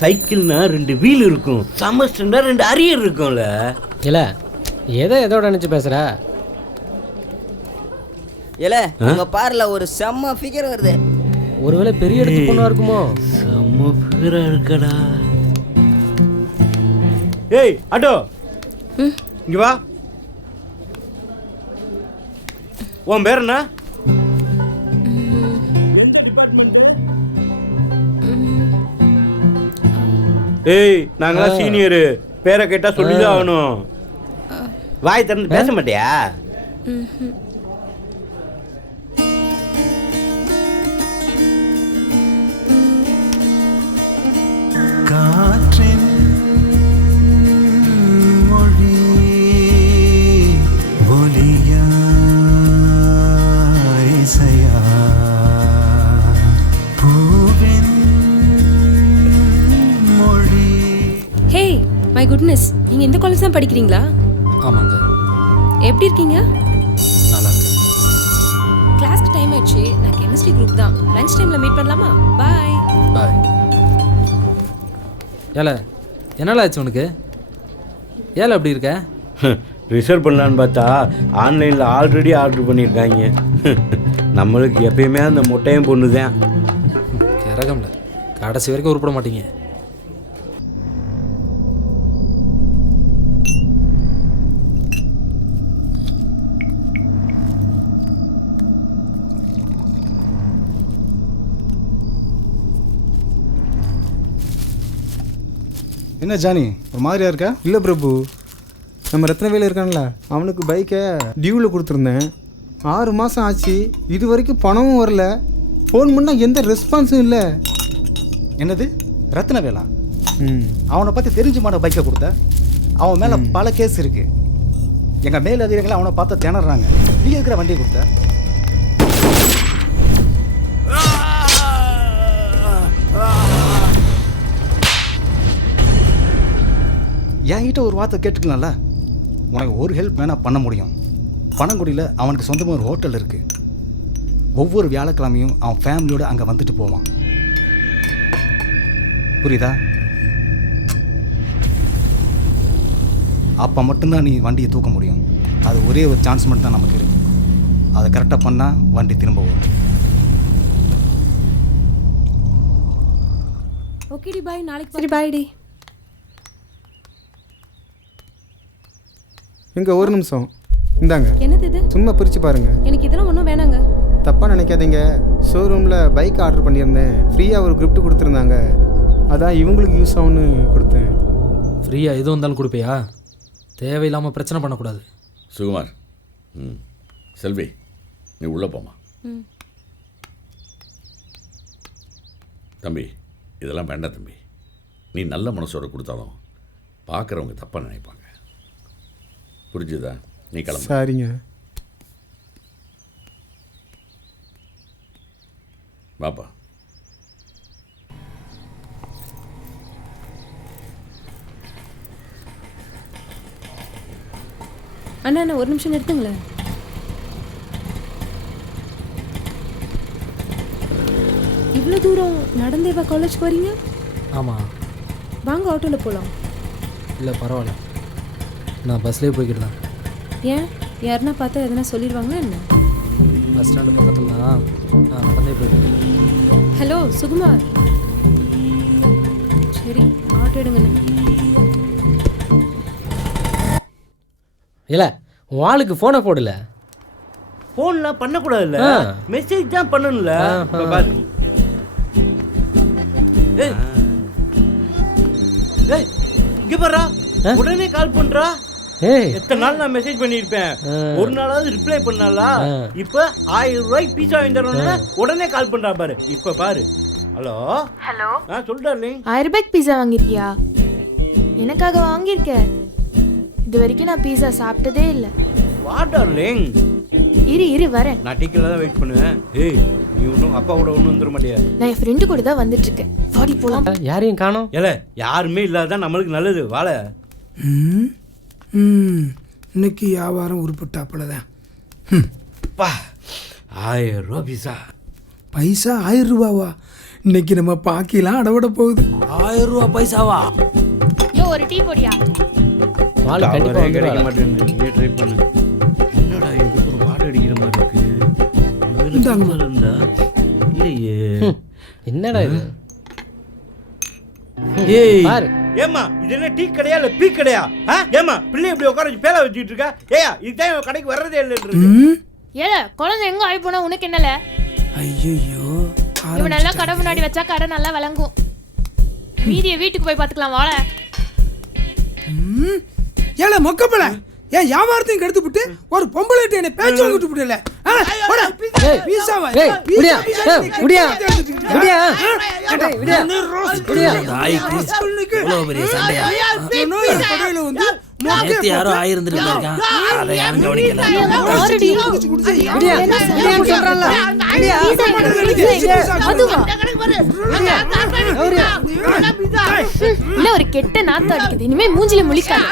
சைக்கிள்னா 2 வீல் இருக்கும், செமஸ்டர்னா 2 அரியர் இருக்கும்ல. இல்லை எதோட நினச்சி பேசுகிற? இல்லை உங்க பார்ல ஒரு செம்ம ஃபிகர் வருது. ஒருவேளை பெரிய இடத்து பொண்ணா இருக்குமோ? செம்ம ஃபிகரா இருக்கடா. ஏய் ஆட்டோ, இங்க வா. உன் பேர் என்ன? ஏய் நாங்களாம் சீனியரு, பேரை கேட்டா சொல்லிதான் ஆகணும். வாய் திறந்து பேச மாட்டியா? காற்றின் மொழி ஒலியா இசையா பூவின் மொழி. ஹே மை குட்னஸ், நீங்கள் இந்த காலேஜ் தான் படிக்கிறீங்களா? ஆமாங்க. எப்படி இருக்கீங்க? நல்லா இருக்கு. கிளாஸ்க்கு டைம் ஆயிடுச்சு. நான் கெமிஸ்ட்ரி குரூப் தான். லஞ்ச் டைமில் மீட் பண்ணலாமா? பாய். பாய். ஏல என்னடா ஆச்சு உனக்கு? ஏல அப்படி இருக்க? ரிசர்வ் பண்ணலான்னு பார்த்தா ஆன்லைனில் ஆல்ரெடி ஆர்டர் பண்ணியிருக்காங்க. நம்மளுக்கு எப்பயுமே அந்த மொட்டையும் பொண்ணு தான். கிறகம்ல கடைசி வரைக்கும் உருப்பட மாட்டீங்க. என்ன ஜானி ஒரு மாதிரியா இருக்கா? இல்லை பிரபு, நம்ம ரத்னவேலு இருக்கான்ல, அவனுக்கு பைக்கை டியூவில் கொடுத்துருந்தேன். 6 மாதம் ஆச்சு, இது வரைக்கும் பணமும் வரல. ஃபோன் பண்ணால் எந்த ரெஸ்பான்ஸும் இல்லை. என்னது ரத்னவேலா? அவனை பற்றி தெரிஞ்சுமான பைக்கை கொடுத்த? அவன் மேலே பல கேஸ் இருக்கு. எங்கள் மேல் அதிகாரிகளை அவனை பார்த்து திணறாங்க. நீ இருக்கிற வண்டியை கொடுத்த? என்கிட்ட ஒரு வார்த்தை கேட்டுக்கலாம்ல. உனக்கு ஒரு ஹெல்ப் வேணால் பண்ண முடியும். பனங்குடியில் அவனுக்கு சொந்தமாக ஒரு ஹோட்டல் இருக்குது. ஒவ்வொரு வியாழக்கிழமையும் அவன் ஃபேமிலியோடு அங்கே வந்துட்டு போவான். புரியுதா? அப்போ மட்டும்தான் நீ வண்டியை தூக்க முடியும். அது ஒரே ஒரு சான்ஸ் மட்டும் தான் நமக்கு இருக்குது. அதை கரெக்டாக பண்ணால் வண்டி திரும்ப வரும். ஓகேடி பாய், நாளைக்கு. சரி பாய் டி. இங்கே ஒரு நிமிஷம் இந்தாங்க. என்னது இது? சும்மா பிரித்து பாருங்கள். எனக்கு இதெல்லாம் ஒன்றும் வேணாங்க. தப்பாக நினைக்காதீங்க. ஷோரூமில் பைக் ஆர்டர் பண்ணியிருந்தேன். ஃப்ரீயாக ஒரு கிஃப்ட் கொடுத்துருந்தாங்க. அதான் இவங்களுக்கு யூஸ் ஆகும்னு கொடுத்தேன். ஃப்ரீயாக எதுவும் இருந்தாலும் கொடுப்பியா? தேவையில்லாமல் பிரச்சனை பண்ணக்கூடாது. சுகுமார், செல்வி நீ உள்ளே போமா. தம்பி இதெல்லாம் வேண்டாம் தம்பி. நீ நல்ல மனசோட கொடுத்தாலும் பார்க்குறவங்க தப்பாக நினைப்பாங்க. புரிஞ்சுதா? நீ கிளம்பு. சரிங்க. வாப்பா. அண்ணா அண்ணா, ஒரு நிமிஷம் நிறுத்துங்களேன். இவ்வளோ தூரம் நடந்தேவா காலேஜ்க்கு வரீங்க? ஆமாம். வாங்க ஆட்டோவில் போகலாம். இல்லை பரவாயில்ல, நான் பஸ்லேயே போய்கிட்டு தான். ஏன் யாருன்னா பார்த்தா எதனா சொல்லிடுவாங்களா என்ன? பஸ் ஸ்டாண்டு பக்கத்தில் தான் நான் நடந்தே போயிட்டேன். ஹலோ சுகுமார். சரி ஆட்டோ எடுங்கண்ணே. இல்லை உன் ஆளுக்கு ஃபோனை போடல. ஃபோன்லாம் பண்ணக்கூடாதுல்ல, மெசேஜ் தான் பண்ணணும்ல. இப்ப பாரு. ஏய் ஏய் இங்க பாருடா, உடனே கால் பண்றா. எத்தனை நாள் நான் மெசேஜ் பண்ணியிருப்பேன், ஒரு நாளாவது ரிப்ளை பண்ணாலா? இப்ப 1000 ரூபாய்க்கு பீஸா வாங்கிட்டு உடனே கால் பண்றா பாரு. இப்ப பாரு. ஹலோ ஹலோ சொல்றா. 1000 ரூபாய்க்கு பீஸா வாங்கியிருக்கியா? எனக்காக வாங்கியிருக்க? இது வரைக்கும் நான் பீஸா சாப்பிட்டதே இல்லை. வா டார்லிங். இரு வரேன். நான் டீக்கல தான் வெயிட் பண்ணுவேன். ஏய் நீ ஒன்றும் அப்பா கூட ஒன்றும் வந்துட மாட்டியா? நான் என் ஃப்ரெண்டு கூட தான் வந்துட்டு இருக்கேன். வாடி போலாம். யாரையும் காணோம். ஏல யாருமே இல்லாதான் நம்மளுக்கு நல்லது. வாழ. இன்னைக்கு வியாபாரம் உருப்பட்டாப்புல தான். 1000 ரூபா பீஸா. பைசா 1000 ரூபாவா? இன்னைக்கு நம்ம பாக்கிலாம் அடவிட போகுது. 1000 ரூபா பைசாவா? ஒரு டீ போடியா? வாழ கண்டிப்பா கிடைக்க மாட்டேங்குது. நீ ட்ரை பண்ணு. என்னடா இது ஒரு வாடை அடிக்கிற மாதிரி இருக்கு. இருந்தா இல்லையே. என்னடா இது? ஏய் பாரு. ஏமா இது என்ன டீ கடையா இல்ல பீ கடையா? ஏமா பிள்ளை இப்படி உட்கார வச்சு பேல வச்சுட்டு இருக்க? ஏயா இதுதான் கடைக்கு வர்றதே இல்லைன்னு. ஏல குழந்தை எங்க ஆயி போனா உனக்கு என்னல? ஐயோ இவன் நல்லா கடை முன்னாடி வச்சா கடை நல்லா விளங்கும். மீதியை வீட்டுக்கு போய் பாத்துக்கலாம். வாழ. ஏல மொக்கப்பல ஏன் வியாபாரத்தையும் கெடுத்து விட்டு ஒரு பொம்பளை என்ன பேச்சு விட்டு விடல. யாரோ ஆயிருந்துருக்காங்க. அதை யாரும் கவனிக்கல. ஒரு கெட்ட நாத்தம் அடிக்குது. இனிமே மூஞ்சில முழிக்காத.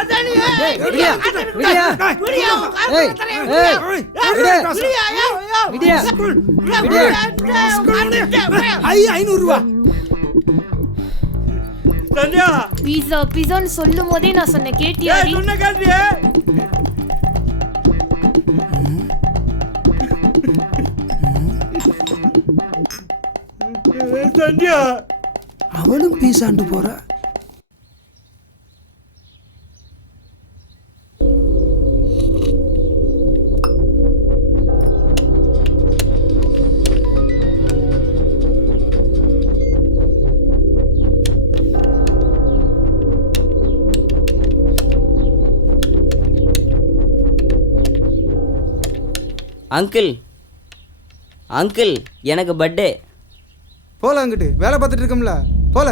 500 ரூபா. பீஸா பீஸான்னு சொல்லும் போதே நான் சொன்னேன். கேட்டியா? சொன்ன கேட்டியே. சந்தியா அவளும் பீஸாண்டு போறா. அங்கிள் அங்கிள் எனக்கு பர்த்டே. போல அங்கிட்டு வேலை பார்த்துட்டு இருக்கோம்ல போல.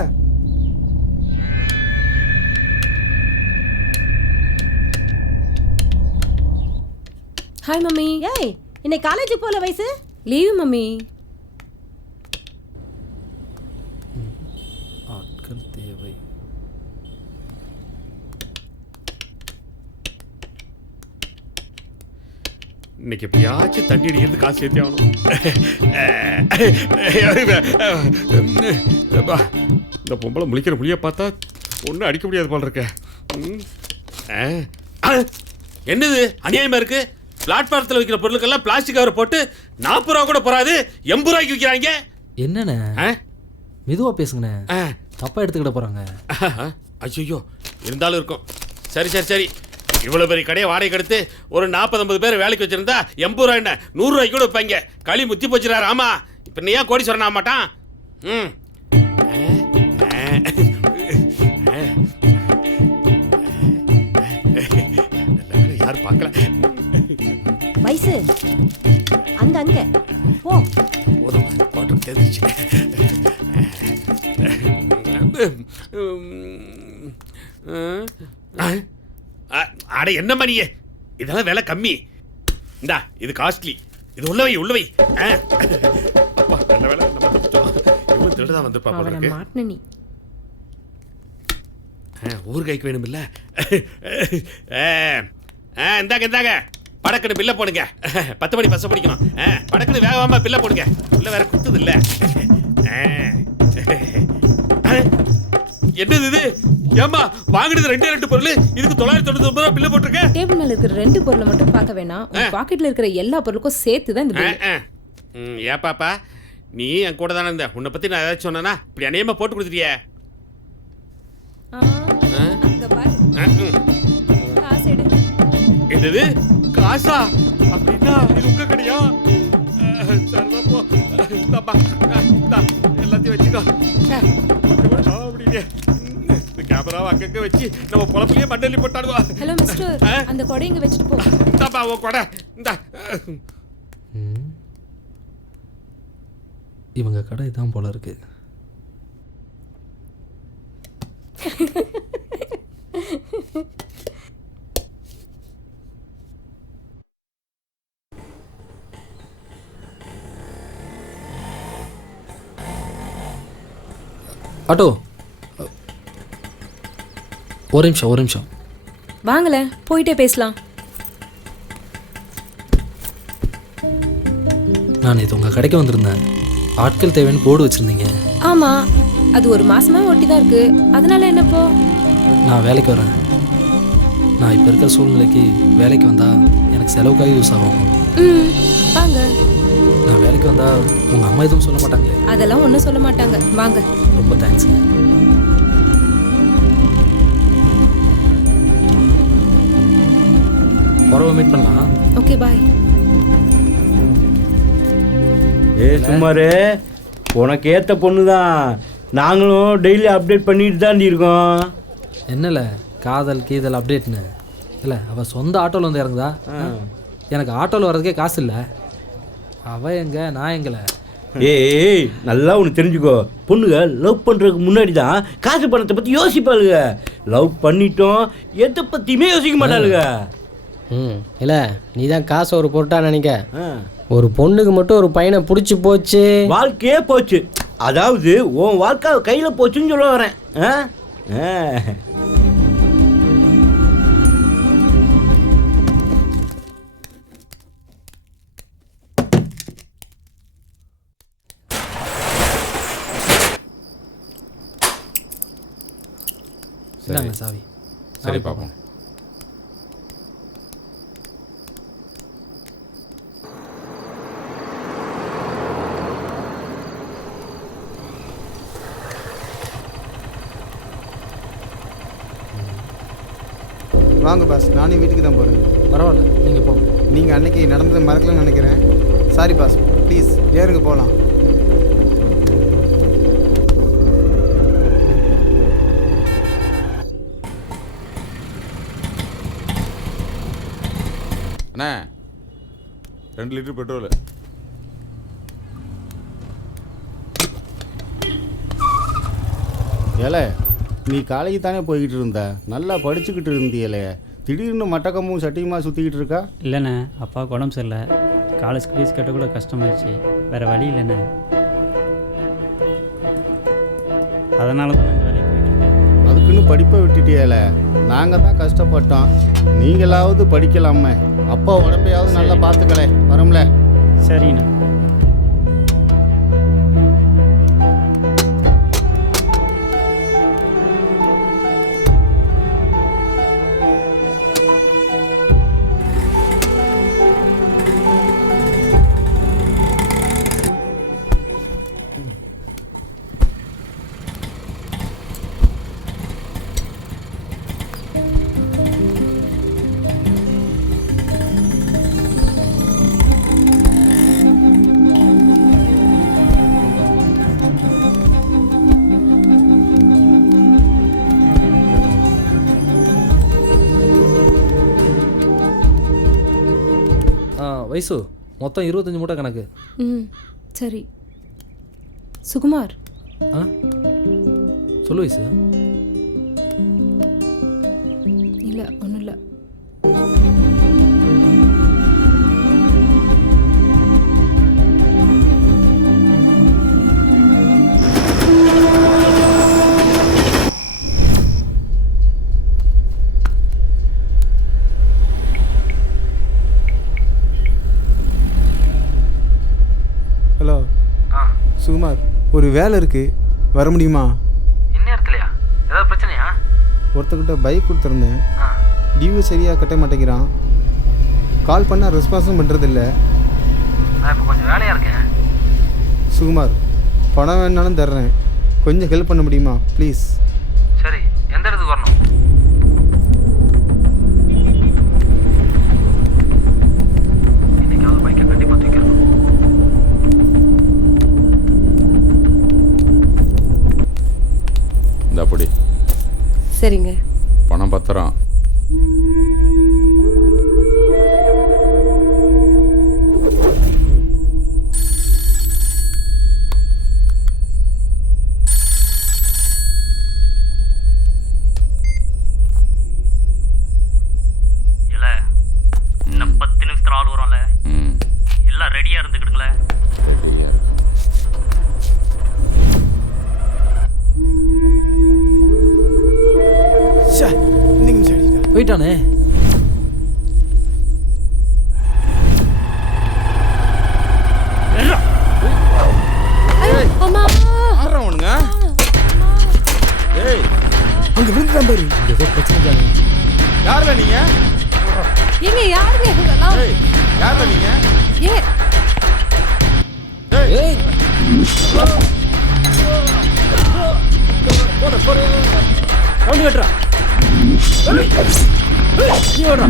Hi mummy. ஏய் இன்னைக்கு காலேஜுக்கு போல வயசு? Leave mummy. ஆட்கள் தேவை. இன்னைக்கு எப்படியாச்சும் தண்ணி அடிக்கிறது காசு சேர்த்தே ஆகணும். இந்த பொம்பளை முழிக்கிற முழிய பார்த்தா ஒன்றும் அடிக்க முடியாது போல இருக்க. என்னது அநியாயமா இருக்கு? பிளாட்ஃபாரத்தில் வைக்கிற பொருளுக்கெல்லாம் பிளாஸ்டிக் கவர் போட்டு 40 ரூபா கூட போறாது, 80 ரூபாய்க்கு விற்கிறாங்க. என்னண்ணே மெதுவா பேசுங்கண்ணே, தப்பா எடுத்துக்கிட போறாங்க. ஐயோ இருந்தாலும் இருக்கும். சரி சரி சரி, இவ்வளவு பெரிய கடையை வாடகை எடுத்து ஒரு 40-50 பேர் வேலைக்கு வச்சிருந்தா 80 ரூபாய் என்ன 100 ரூபாய்க்கு கூட வைப்பாங்க. களி முத்தி போச்சுறாரு. ஆமா, இப்ப நீ ஏன் கோடீஸ்வரன் ஆக மாட்டான்? யாரும் பார்க்கல. வயசு அங்க அங்க போ. கோட்டம் தெரிஞ்சிச்சு. அட என்ன மணியே, இதெல்லாம் விலை கம்மி. இந்தா இது காஸ்ட்லி, இது உள்ளவை உள்ளவை. அப்பா நல்ல வேலை நம்ம தப்பிச்சோம். இவன் திருடுதான் வந்து பாப்பா. மாட்டின நீ ஊறுகாய்க்கு வேணும் இல்ல? இந்தாங்க இந்தாங்க, படக்குன்னு பில்ல போடுங்க. 10 மணி பஸ் படிக்கணும். படக்குன்னு வேகமா பில்ல போடுங்க. உள்ள வேற குத்துது இல்ல. என்னது இது? ஏமா வாங்குனது ரெண்டு பொருள், இதுக்கு 999 ரூபாய் பில்லு போட்டிருக்கேன். டேபிள் மேல இருக்கிற 2 பொருளை மட்டும் பார்க்க வேணாம், உங்க பாக்கெட்ல இருக்கிற எல்லா பொருளுக்கும் சேர்த்து தான் இந்த பில். ஏன் பாப்பா, நீ என் கூட தானே இருந்த, உன்னை பத்தி நான் ஏதாச்சும் சொன்னா இப்படி அநியமா போட்டு கொடுத்துட்டியே. அங்க பாரு, காசு எடு. என்னது காசா? அப்படின்னா இது உங்க கடையா? சரிதான் போ. இந்தாப்பா, இந்தா, எல்லாத்தையும் வச்சுக்கோ. அப்படியே இந்த கேமராவை அங்கங்க வச்சு நம்ம பொழப்புலயே மண்ணெல்லி போட்டாடுவா. ஹலோ மிஸ்டர், அந்த கொடை இங்க வச்சுட்டு போ. இந்தாப்பா உன் கொடை, இந்தா. இவங்க கடை தான் போல இருக்கு. ஆட்டோ, ஒரு நிமிஷம். வாங்கல, போயிட்டே பேசலாம். நான் இது உங்கள் கடைக்கு வந்திருந்தேன். ஆட்கள் தேவைன்னு போர்டு வச்சுருந்தீங்க. ஆமா, அது ஒரு மாசமா ஒட்டி தான் இருக்கு. அதனால என்னப்போ? நான் வேலைக்கு வரேன். நான் இப்போ இருக்கிற சூழ்நிலைக்கு வேலைக்கு வந்தால் எனக்கு செலவுக்காக யூஸ் ஆகும். வாங்க. நான் வேலைக்கு வந்தால் உங்கள் அம்மா எதுவும் சொல்ல மாட்டாங்களே? அதெல்லாம் ஒன்றும் சொல்ல மாட்டாங்க, வாங்க. ரொம்ப தேங்க்ஸ். பரவ மீட் பண்ணலாம். ஓகே, பாய். சுமாரு உனக்கு ஏற்ற பொண்ணு தான். நாங்களும் டெய்லி அப்டேட் பண்ணிட்டு தான் இருக்கோம். என்னல காதல் கீதல் அப்டேட்னு இல்லை, அவள் சொந்த ஆட்டோவில் வந்து இறங்குதா? எனக்கு ஆட்டோவில் வர்றதுக்கே காசு இல்லை. அவள் எங்க, நான் எங்களை. ஏய், நல்லா ஒன்று தெரிஞ்சுக்கோ, பொண்ணுங்க லவ் பண்ணுறதுக்கு முன்னாடி தான் காசு பணத்தை பற்றி யோசிப்பாளுங்க. லவ் பண்ணிட்டோம் எதை பற்றியுமே யோசிக்க மாட்டாளுங்க. இல்லை, நீ தான் காசு ஒரு பொருட்டா நினைக்க. ஒரு பொண்ணுக்கு மட்டும் ஒரு பையனை பிடிச்சி போச்சு, வாழ்க்கையே போச்சு. அதாவது உன் வாழ்க்கை கையில் போச்சுன்னு சொல்ல வரேன். இந்தாங்க சாவி. சரி பாப்போம். வாங்க பாஸ், நானே வீட்டுக்கு தான் போகிறேன். பரவாயில்ல, நீங்கள் போங்க. நீங்கள் அன்னைக்கு நடந்ததை மறக்கலன்னு நினைக்கிறேன். சாரி பாஸ், ப்ளீஸ் ஏறுங்க போகலாம். அண்ணா 2 லிட்டர் பெட்ரோல். ஏலே, நீ காலேஜ் தானே போய்கிட்டு இருந்த, நல்லா படிச்சுக்கிட்டு இருந்தியலே, திடீர்னு மட்டக்கமும் சட்டியுமா சுற்றிக்கிட்டு இருக்கா? இல்லைண்ணே, அப்பாவுக்கு உடம்பு சரியில்லை. காலேஜ் ஃபீஸ் கட்ட கூட கஷ்டமாயிடுச்சு, வேறு வழி இல்லைண்ணே. அதனால தான் இந்த வேலைக்கு போயிட்டுருக்கேன். அதுக்குன்னு படிப்பை விட்டுட்டியலே, நாங்கள் தான் கஷ்டப்பட்டோம், நீங்களாவது படிக்கலாமே. அப்பா உடம்பையாவது நல்லா பார்த்துக்கலே, வரோம்ல. சரிண்ணா. வயசு மொத்தம் 25 மூட்டை கணக்கு. சரி. சுகுமார், சொல்லு வயசு. இல்லை, ஒன்றும் இல்லை. சுகுமார், ஒரு வேலை இருக்கு, வர முடியுமா? இந்நேரத்துலையா? ஒருத்தர்கிட்ட பைக் கொடுத்துருந்தேன். டியூ சரியாக கட்ட மாட்டேங்கிறான். கால் பண்ணால் ரெஸ்பான்ஸும் பண்ணுறதில்ல. நான் இப்போ கொஞ்சம் வேலையாக இருக்கேன். சுகுமார், பணம் வேணாலும் தர்றேன், கொஞ்சம் ஹெல்ப் பண்ண முடியுமா ப்ளீஸ்? சரி, எந்த இடத்துக்கு வரணும்? இன்னைக்காவது பைக்கை கண்டிப்பாக தூக்கிடணும். இந்த அப்படி சரிங்க. பணம் பத்திரம். இல்லை இன்னும் 10 நிமிஷத்தில் ஆள் வரும்ல, எல்லாம் ரெடியாக இருந்துக்கிடுங்களேன். போயிட்டானே. ஆடுறவனுங்க. ஏய், அங்க விழுந்துட்டான் பாரு. ஏதோ பிரச்சனை தானே. யாருல நீங்க? ஏங்க யாருங்க இதெல்லாம்? யாருல நீங்க? ஏ ஏய் போட போட ரவுண்ட் கட்டறா. நீ ஓடுறா.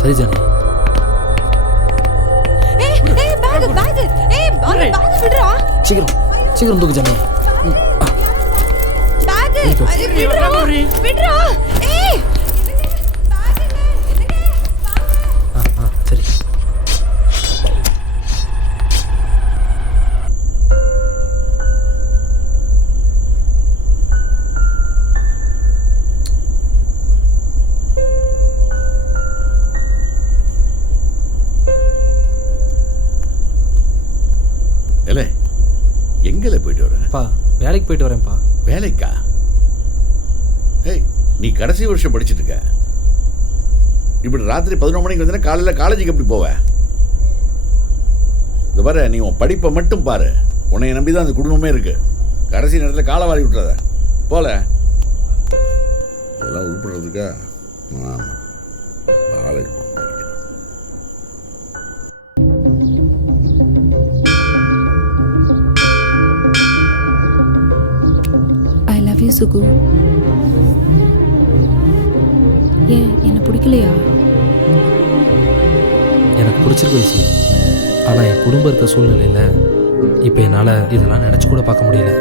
சரி ஜானி. சீக்கிரம் சீக்கிரம் தூக்கு ஜானி. சரி. எங்கே போயிட்டு வரேன்ப்பா? வேலைக்கு போயிட்டு வரேன்ப்பா. வேலைக்கா? ஏய், நீ கடைசி வருஷம் படிச்சுட்டு இருக்க. இப்படி ராத்திரி 11 மணிக்கு வந்தீங்கன்னா காலையில் காலேஜுக்கு எப்படி போவ? இந்த பாரு, நீ உன் படிப்பை மட்டும் பாரு. உன்னை நம்பி தான் அந்த குடும்பமே இருக்கு. கடைசி நேரத்தில் காலை வாரி விட்டுறத போல. இதெல்லாம் உள்படுறதுக்கா? ஆமாம், காலேஜ் போகணும். I love you Sugu. ஏன் என்ன பிடிக்கலையா? எனக்கு பிடிச்சிருக்கு வயசு. ஆனால் என் குடும்பம் இருக்க சூழ்நிலையில் இப்போ என்னால் இதெல்லாம் நினச்சி கூட பார்க்க முடியல.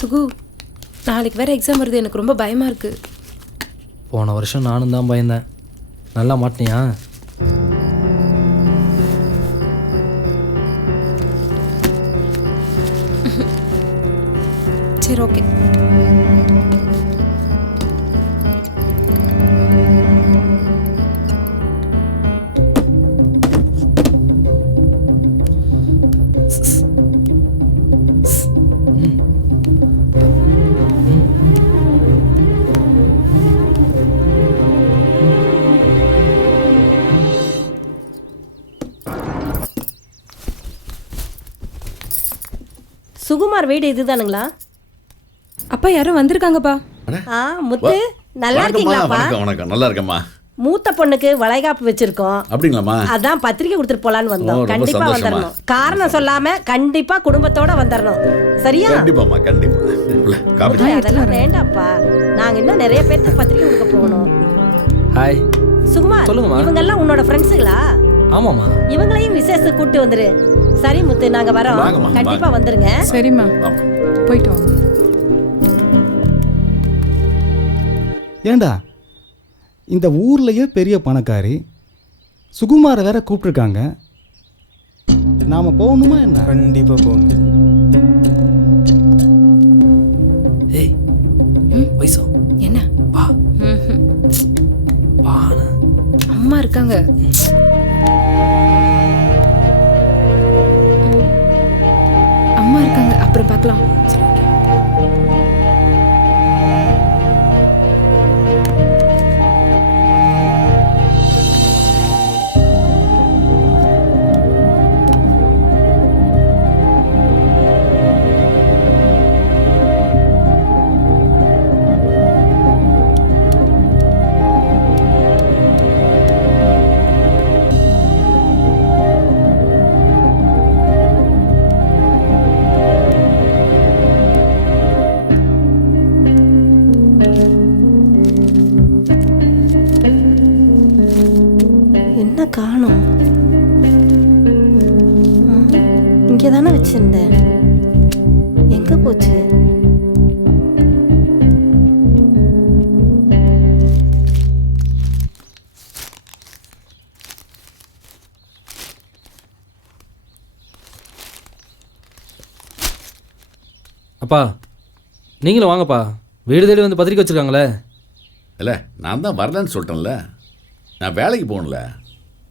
சுகு, நாளைக்கு வேற எக்ஸாம் வருது, எனக்கு ரொம்ப பயமா இருக்கு. போன வருஷம் நானும் தான் பயந்தேன். நல்லா மாட்டினியா? சரி, ஓகே. சுகுமார் வீடு இதுதானுங்களா? அப்பா யாரும் வந்திருக்காங்கப்பா. முத்து, நல்லா இருக்கீங்களாப்பா? வணக்கம் வணக்கம், நல்லா இருக்கேம்மா. மூத்த பொண்ணுக்கு வளைகாப்பு வச்சிருக்கோம். அப்படிங்களாம்மா? அதான் பத்திரிக்கை கொடுத்துட்டு போலான்னு வந்தோம். ரொம்ப கண்டிப்பா சந்தோஷமா. வந்துடணும். காரணம் சொல்லாம கண்டிப்பா குடும்பத்தோட வந்துடணும். சரியா? கண்டிப்பாம்மா, கண்டிப்பா. முத்து, அதெல்லாம் வேண்டாம்ப்பா. நாங்க இன்னும் நிறைய பேருக்கு பத்திரிக்கை கொடுக்க போகணும். ஹாய். சுகுமார் சொல்லுங்கம்மா. இவங்க எல்லாம் உன்னோட ஃப்ரெண்ட்ஸுங்களா? ஆமாம்மா. இவங்களையும் விசேஷத்துக்கு கூட்டி வந்துரு. சரி முத்து, நாங்க வரோம். வாங்கம்மா, கண்டிப்பா வாங்க. வந்துருங்க. சரிம்மா, போயிட்டு வாங்க. ஏண்டா இந்த ஊர்லயே பெரிய பணக்காரி சுகுமாரை வேற கூப்பிட்டுருக்காங்க. நாம போகணுமா என்ன? கண்டிப்பா போகணும். ஏய் வைசோ என்ன வா. வா. அம்மா இருக்காங்க. அம்மா இருக்காங்க, அப்புறம் பார்க்கலாம். என்ன காணோம்? இங்கே தானே வச்சிருந்தேன். எங்க போச்சு? அப்பா நீங்களும் வாங்கப்பா. வீடு தேடி வந்து பத்திரிக்கை வச்சுருக்காங்களே. இல்லை, நான் தான் வரலன்னு சொல்லிட்டேன்ல. நான் வேலைக்கு போகணும்ல.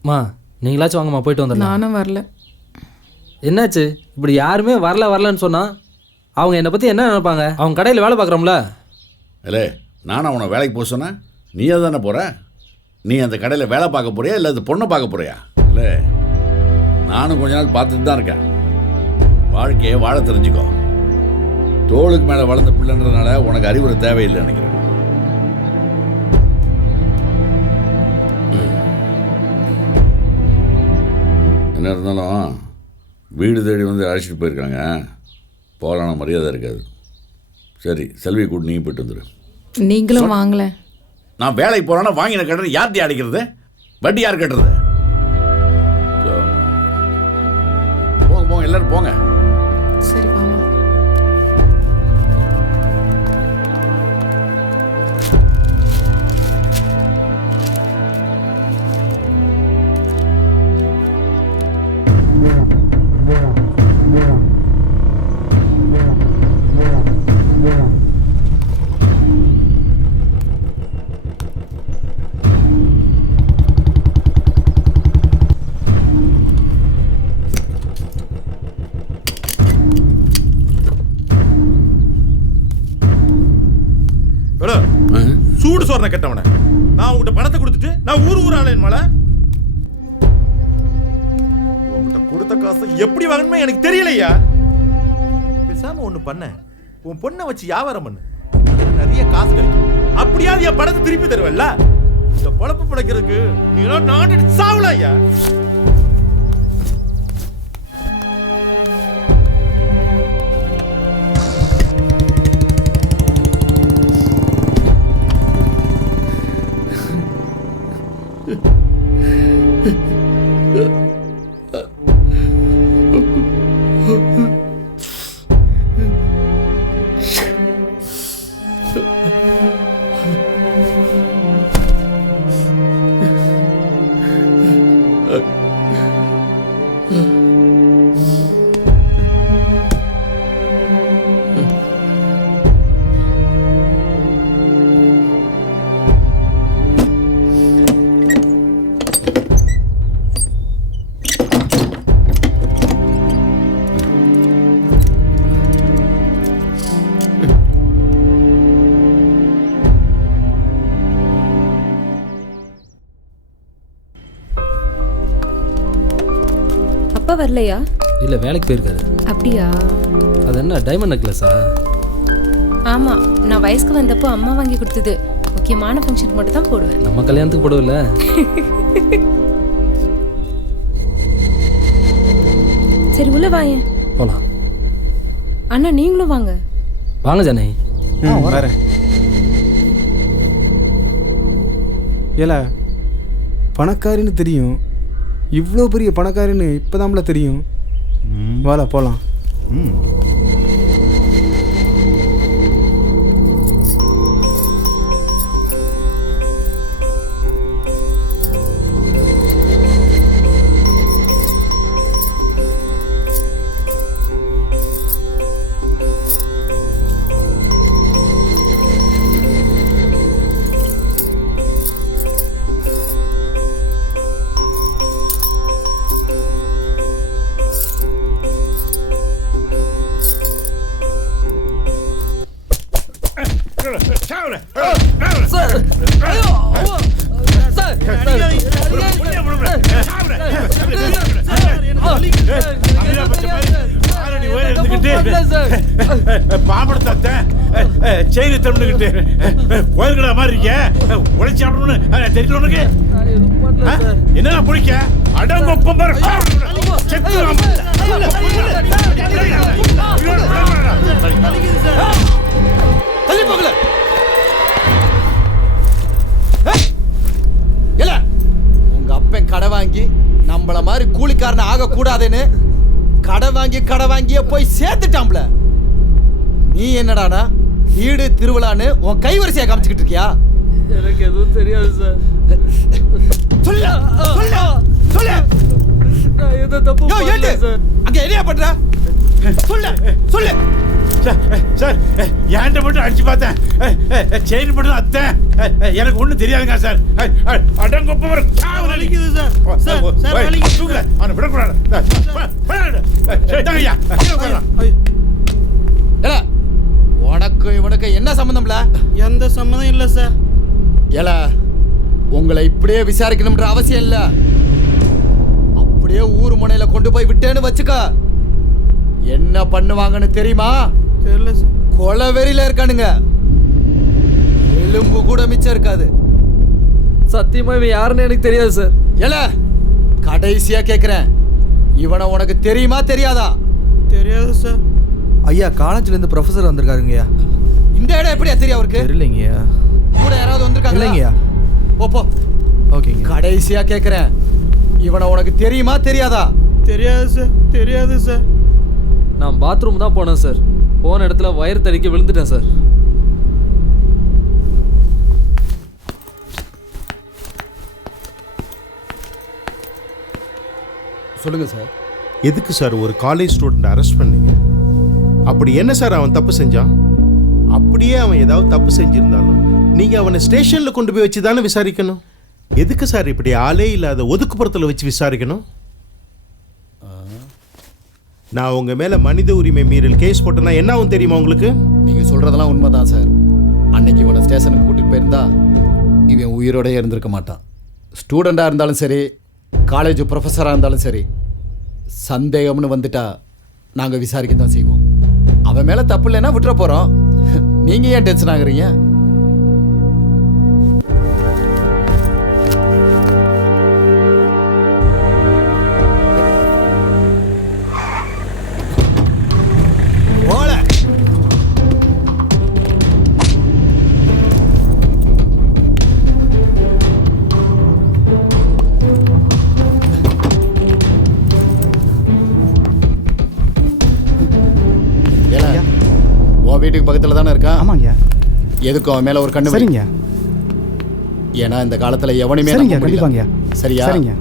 மா நீங்களாச்சும் வாங்கம்மா, போயிட்டு வந்துடலாம். நானும் வரல. என்னாச்சு? இப்படி யாருமே வரலன்னு சொன்னால் அவங்க என்னை பற்றி என்ன நினைப்பாங்க? அவங்க கடையில் வேலை பார்க்குறோம்ல. இல்லை, நானும் அவனை வேலைக்கு போக சொன்னேன். நீயே தானே போகிற. நீ அந்த கடையில் வேலை பார்க்க போறியா இல்லை அந்த பொண்ணை பார்க்க போறியா? இல்லை, நானும் கொஞ்ச நாள் பார்த்துட்டு தான் இருக்கேன். வாழ்க்கையை வாழ தெரிஞ்சுக்கோ. தோளுக்கு மேலே வளர்ந்த பிள்ளைன்றதுனால உனக்கு அறிவுரை தேவையில்லை நினைக்கிறேன். என்ன இருந்தாலும் வீடு தேடி வந்து அழைச்சிட்டு போயிருக்காங்க. போகலான மரியாதை இருக்காது. சரி, செல்வியை கூட்டு நீ போயிட்டு வந்துடு. நீங்களும் வாங்கல. நான் வேலைக்கு போகிறேன்னா வாங்கின கடன் யார்த்தி அடைக்கிறது? வட்டி யார் கட்டுறது? போங்க போங்க, எல்லாரும் போங்க. சரி வாங்க. சூடு சோறனை கெட்டவன நான் உங்ககிட்ட பணத்தை கொடுத்துட்டு நான் ஊர் ஆனேன் மலை. உங்ககிட்ட கொடுத்த காசை எப்படி வாங்கணுமே எனக்கு தெரியலையா. பேசாம ஒண்ணு பண்ண, உன் பொண்ணை வச்சு வியாபாரம் பண்ணு. நிறைய காசு கிடைக்கும். அப்படியாவது என் பணத்தை திருப்பி தருவல்ல. இந்த பொழப்பு பிழைக்கிறதுக்கு நீ நாட்டு சாவல ஐயா. அப்பா வரலையா? இல்லை, வேலைக்கு போயிருக்காரு. அப்படியா? அது என்ன டைமண்ட் நெக்லஸா? ஆமாம், நான் வயசுக்கு வந்தப்போ அம்மா வாங்கி கொடுத்தது. முக்கியமான ஃபங்க்ஷனுக்கு மட்டும் தான் போடுவேன். நம்ம கல்யாணத்துக்கு போடுவில்ல. சரி உள்ள வாங்க போகலாம். அண்ணா நீங்களும் வாங்க. வாங்க ஜானே. வரேன். ஏல பணக்காரின்னு தெரியும். இவ்வளோ பெரிய பணக்காரின்னு இப்போதான்ல தெரியும். வாடா போகலாம். பாம்படத்தை செயின் தம்பிக்கிட்டு கோயில்கடா மாதிரி இருக்க உழைச்சி ஆடணும்னு தெரியல உனக்கு. என்ன பிடிக்க அடங்கொப்பம் தள்ளி போகல. உங்க அப்பன் கடை வாங்கி நம்மள மாதிரி கூலிக்காரன் ஆக கூடாதுன்னு கடை வாங்கியே போய் சேர்த்துட்டாம்ல. நீ என்னடானா வீடு திருவிழான்னு உன் கைவரிசையா காமிச்சுக்கிட்டு இருக்கியா? எனக்கு எதுவும் தெரியாது சார். சொல்லு சொல்லு சொல்லு. நான் எதை தப்பு பண்ணல சார். அங்க என்ன பண்ற? சொல்லு சொல்லு. சார் ஏன்ட்ட மட்டும் அடிச்சு பார்த்தேன். செயின் மட்டும் அத்தேன். எனக்கு ஒன்றும் தெரியாதுங்க சார். அடங்கொப்பவர் வலிக்குது சார். சார் வலிக்குது. அவனை விடக்கூடாது. உனக்கு இவனுக்கு என்ன சம்பந்தம்ல? எந்த சம்மந்தம் இல்லை சார். ஏல உங்களை இப்படியே விசாரிக்கணும்ன்ற அவசியம் இல்ல. அப்படியே ஊர் முனையில கொண்டு போய் விட்டேன்னு வச்சுக்க என்ன பண்ணுவாங்கன்னு தெரியுமா? தெரியல சார். கொலை வெறியில இருக்கானுங்க. எலும்பு கூட மிச்சம் இருக்காது. சத்தியமா இவன் யாருன்னு எனக்கு தெரியாது சார். ஏல கடைசியா கேக்குறேன், இவனை உனக்கு தெரியுமா தெரியாதா? தெரியாது சார். ஐயா காலேஜ்ல இருந்து ப்ரொஃபசர் வந்திருக்காருங்கய்யா. இந்த இடம் எப்படியா தெரியும் அவருக்கு? தெரியலங்கய்யா. கூட யாராவது வந்திருக்காங்களா? இல்லைங்கய்யா. போ. ஓகேங்க. கடைசியா கேக்குறேன், இவனை உனக்கு தெரியுமா தெரியாதா? தெரியாது சார். தெரியாது சார். நான் பாத்ரூம் தான் போனேன் சார். போன இடத்துல வயர் தடிக்க விழுந்துட்டேன் சார். சொல்லுங்க சார். எதுக்கு சார் ஒரு காலேஜ் ஸ்டூடெண்ட் அரெஸ்ட் பண்ணீங்க? அப்படி என்ன சார் அவன் தப்பு செஞ்சான்? அப்படியே அவன் ஏதாவது தப்பு செஞ்சிருந்தாலும் நீங்க அவனை ஸ்டேஷன்ல கொண்டு போய் வச்சு தானே விசாரிக்கணும். எதுக்கு சார் இப்படி ஆளே இல்லாத ஒதுக்குப்புறத்தில் வச்சு விசாரிக்கணும்? நான் உங்க மேல மனித உரிமை மீறல் கேஸ் போட்டேன்னா என்ன ஆகும் தெரியுமா உங்களுக்கு? நீங்க சொல்றதெல்லாம் உண்மைதான் சார். அன்னைக்கு இவனை ஸ்டேஷனுக்கு கூட்டிட்டு போயிருந்தா இவன் உயிரோடய இருந்திருக்க மாட்டான். ஸ்டூடெண்டா இருந்தாலும் சரி, காலேஜ் ப்ரொஃபஸராக இருந்தாலும் சரி, சந்தேகம்னு வந்துட்டா நாங்கள் விசாரிக்க தான் செய்வோம். அவன் மேலே தப்பு இல்லைன்னா விட்டுற போகிறோம். நீங்கள் ஏன் டென்ஷன் ஆகுறீங்க? வீட்டுக்கு பக்கத்தில் தானே இருக்கான்? ஆமாங்க. எதுக்கும் அவன் மேலே ஒரு கண்ணு. சரிங்க. ஏன்னா இந்த காலத்தில் எவனுமே கண்டிப்பாங்க. சரியா? சரிங்க.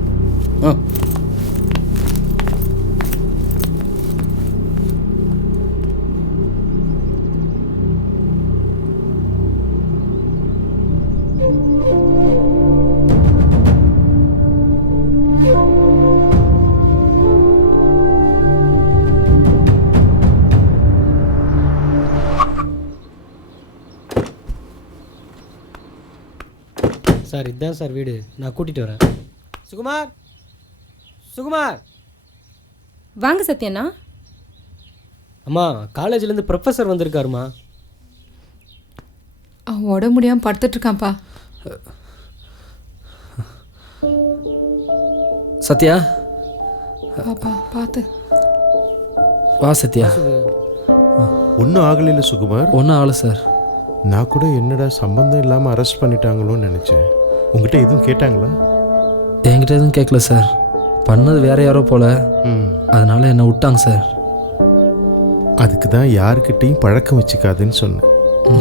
சார் இதுதான் சார் வீடு. நான் கூட்டிகிட்டு வரேன். சுகுமார், சுகுமார். வாங்க சத்யண்ணா. அம்மா காலேஜ்லேருந்து ப்ரொஃபஸர் வந்திருக்காருமா. அவன் உடம்பு முடியாமல் படுத்துட்ருக்கான்ப்பா. சத்யா பாப்பா பார்த்து வா. சத்யா ஒன்றும் ஆகலைல்ல சுகுமார்? ஒன்றும் ஆகலை சார். நான் கூட என்னடா சம்பந்தம் இல்லாமல் அரெஸ்ட் பண்ணிட்டாங்களோன்னு நினச்சேன். உங்ககிட்ட எதுவும் கேட்டாங்களா? என்கிட்ட எதுவும் கேட்கல சார். பண்ணது வேற யாரோ போல, அதனால என்னை விட்டாங்க சார். அதுக்கு தான் யாருக்கிட்டையும் பழக்கம் வச்சுக்காதுன்னு சொன்னேன்.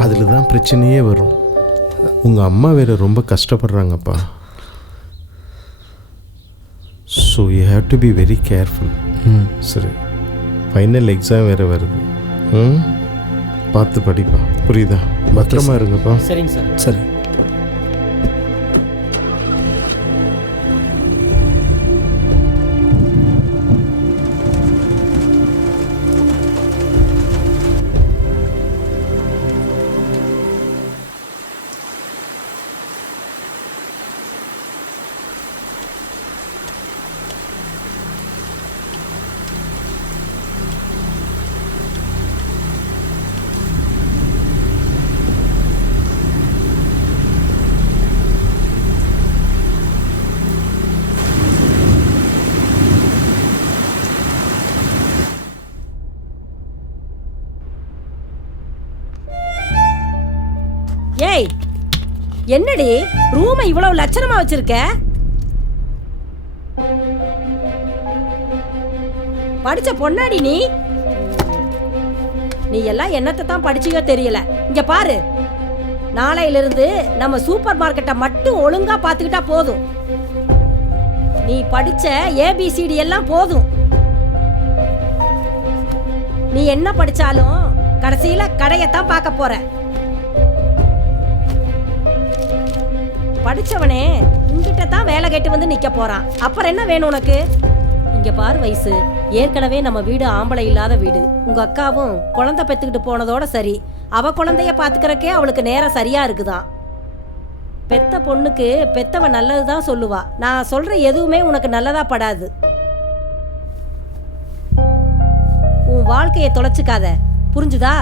அதில் தான் பிரச்சனையே வரும். உங்கள் அம்மா வேற ரொம்ப கஷ்டப்படுறாங்கப்பா. So you have to be very careful. சரி, ஃபைனல் எக்ஸாம் வேறு வருது. பார்த்து படிப்பா, புரியுதா? பத்திரமா இருங்கப்பா. சரிங்க சார். சரி. ஏய், என்னடி ரூமை இவ்வளவு லட்சணமா வச்சிருக்க? படிச்ச பொண்ணாடி நீ? நீ எல்லாம் என்னத்தை தான் படிச்சியோ தெரியல. இங்க பாரு, நாளையிலிருந்து நம்ம சூப்பர் மார்க்கெட்டை மட்டும் ஒழுங்கா பாத்துக்கிட்டா போதும். நீ படிச்ச ஏபிசிடி எல்லாம் போதும். நீ என்ன படிச்சாலும் கடைசியில கடையத்தான் பார்க்க போற. படிச்சவனே உங்ககிட்ட தான் வேலை கேட்டு வந்து நிக்க போறான். அப்புறம் என்ன வேணும் உனக்கு? இங்க பாரு வயசு, ஏற்கனவே நம்ம வீடு ஆம்பளை இல்லாத வீடு. உங்க அக்காவும் குழந்தை பெத்துக்கிட்டு போனதோட சரி, அவ குழந்தைய பாத்துக்கிறக்கே அவளுக்கு நேரம் சரியா இருக்குதான். பெத்த பொண்ணுக்கு பெத்தவ நல்லதுதான் சொல்லுவா. நான் சொல்ற எதுவுமே உனக்கு நல்லதா படாது. உன் வாழ்க்கையை தொலைச்சுக்காத, புரிஞ்சுதா?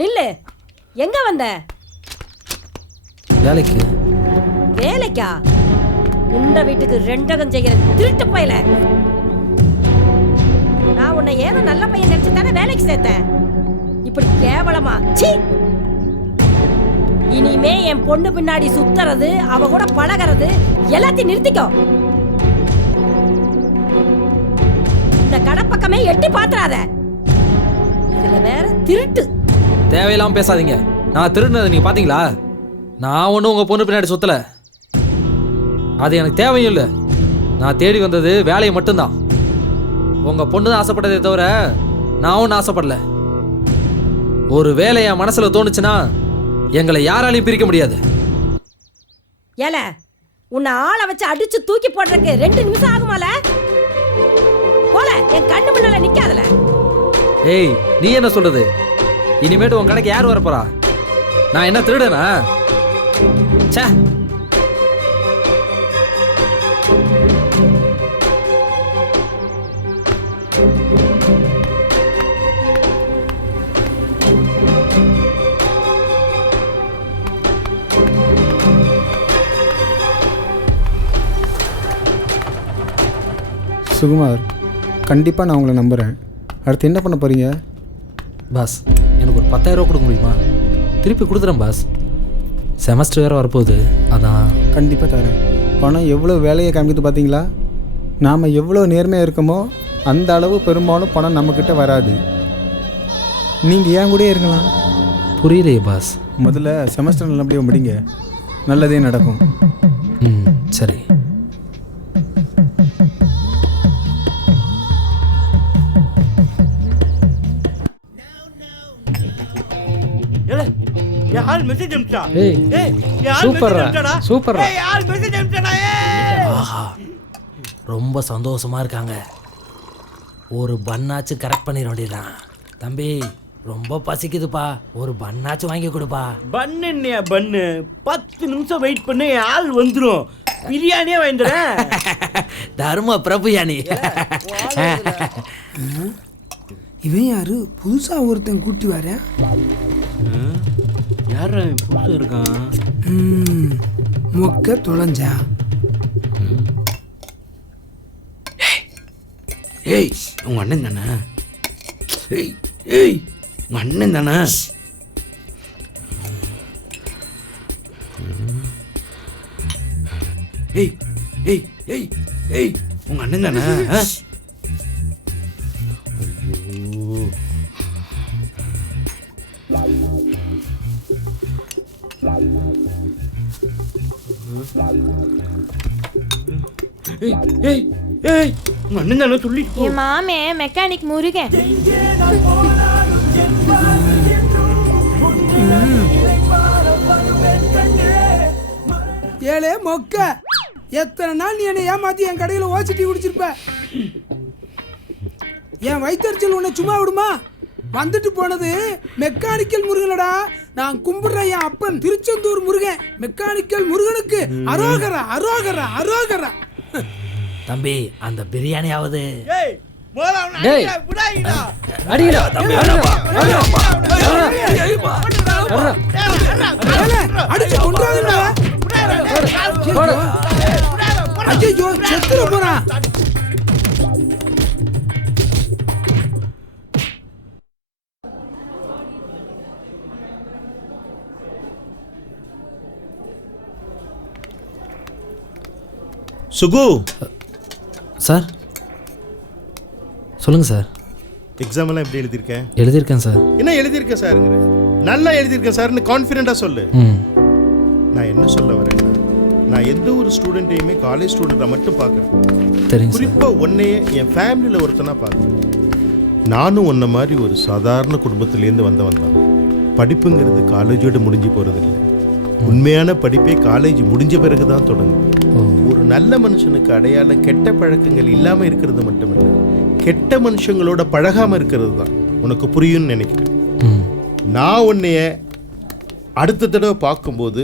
நில்லு. எங்க வந்த? வேலைக்கு. வேலைக்கா? உண்ட வீட்டுக்கு ரெண்டகம் செய்கிற திருட்டு பையல. நான் உன்னை ஏதோ நல்ல பையன் நினைச்சு தானே வேலைக்கு சேர்த்தேன். இப்படி கேவலமா? சீ! இனிமே என் பொண்ணு பின்னாடி சுத்துறது, அவ கூட பழகிறது எல்லாத்தையும் நிறுத்திக்கோ. இந்த கடை பக்கமே எட்டி பாத்துறாத. இதுல வேற திருட்டு. தேவையில்லாம பேசாதீங்க. நான் திருடுனதை நீங்க பாத்தீங்களா? நான் ஒன்றும் உங்க பொண்ணு பின்னாடி சுத்தல. அது எனக்கு தேவையும் இல்லை. நான் தேடி வந்தது வேலையை மட்டும்தான். உங்க பொண்ணு தான் ஆசைப்பட்டதே தவிர நான் ஒன்றும் ஆசைப்படல. ஒரு வேலை என் மனசுல தோணுச்சுன்னா எங்களை யாராலையும் பிரிக்க முடியாது. ஏல, உன்னை ஆளை வச்சு அடிச்சு தூக்கி போடுறதுக்கு 2 நிமிஷம் ஆகுமால? போல, என் கண்ணு முன்னால நிக்காதல. ஏய், நீ என்ன சொல்றது? இனிமேட்டு உன் கடைக்கு யார் வரப்போறா? நான் என்ன திருடனா? சே, சுகுமார், கண்டிப்பாக நான் உங்களை நம்புகிறேன். அடுத்து என்ன பண்ண போகிறீங்க? பாஸ், எனக்கு ஒரு 10,000 ரூபா கொடுக்க முடியுமா? திருப்பி கொடுத்துறேன் பாஸ். செமஸ்டர் வேறு வரப்போகுது, அதான். கண்டிப்பாக தரேன். பணம் எவ்வளோ வேலையை காமிக்குது பார்த்தீங்களா? நாம் எவ்வளோ நேர்மையாக இருக்கோமோ அந்த அளவு பெரும்பாலும் பணம் நம்மக்கிட்ட வராது. நீங்கள் ஏன் கூட இருக்கலாம். புரியலையே பாஸ். முதல்ல செமஸ்டர் நல்லபடியாக முடிங்க, நல்லதே நடக்கும். சரி. யார் மெசேஜ் அனுப்பிச்சா? ஏய், சூப்பர்ரா, சூப்பர்ரா. யார் மெசேஜ் அனுப்பிச்சா? ஆஹா, ரொம்ப சந்தோஷமா இருக்காங்க. ஒரு பன்னாச்சு கரெக்ட் பண்ணிட வேண்டியதான். தம்பி, ரொம்ப பசிக்குதுப்பா, ஒரு பன்னாச்சு வாங்கி கொடுப்பா. பன்னு என்னையா பன்னு? 10 நிமிஷம் வெயிட் பண்ணு, ஆள் வந்துடும். பிரியாணியே வாங்கிடுறேன். தர்ம பிரபுயானி. இவன் யாரு? புதுசா ஒருத்தன் கூட்டி வரேன். யார் புதுசா இருக்கான்? மொக்க தொலைஞ்சா. ஏய் உங்க அண்ணன் தானே? ஏய் ஏய் உங்க அண்ணன் தானே? ஏய் ஏய் ஏய் ஏய் உங்க அண்ணன் தானே? ஏய் ஏய் ஏய் உங்க அண்ணன் தானே சொல்லி. என் மாமே மெக்கானிக் முருகன். ஏலே மொக்க, எத்தனை நாள் நீ என்னை ஏமாத்தி என் கடையில் ஓசிட்டி குடிச்சிருப்ப. என் வயிற்றுச்சல் உன்னை சும்மா விடுமா? வந்துட்டு போனது மெக்கானிக்கல் முருகனடா. நான் கும்பிடுறேன் என் அப்பன் திருச்செந்தூர் முருகன். மெக்கானிக்கல் முருகனுக்கு அரோகரா அரோகரா அரோகரா. தம்பி அந்த பிரியாணியாவது அடிச்சு கொண்டாதுடா. ஐயோ செத்துற போறான். சுகு சார் சொல்லுங்கள் சார். எக்ஸாம் எல்லாம் எப்படி எழுதியிருக்கேன்? எழுதியிருக்கேன் சார். என்ன எழுதியிருக்கேன் சாருங்கிற? நல்லா எழுதியிருக்கேன் சார்னு கான்ஃபிடென்ட்டாக சொல்லு. நான் என்ன சொல்ல வரேன்னா, நான் எந்த ஒரு ஸ்டூடெண்ட்டையுமே காலேஜ் ஸ்டூடெண்ட்டை மட்டும் பார்க்குறேன். குறிப்பாக உன்னையே என் ஃபேமிலியில் ஒருத்தனா பார்க்குறேன். நானும் உன்ன மாதிரி ஒரு சாதாரண குடும்பத்திலேருந்து வந்தவன் தான். படிப்புங்கிறது காலேஜோடு முடிஞ்சு போகிறதில்லை. உண்மையான படிப்பே காலேஜ் முடிஞ்ச பிறகு தான் தொடங்கும். ஒரு நல்ல மனுஷனுக்கு அடையாளம் கெட்ட பழக்கங்கள் இல்லாமல் இருக்கிறது மட்டுமில்லை, கெட்ட மனுஷங்களோட பழகாமல் இருக்கிறது தான். உனக்கு புரியும்னு நினைக்கிறேன். நான் உன்னைய அடுத்த தடவை பார்க்கும்போது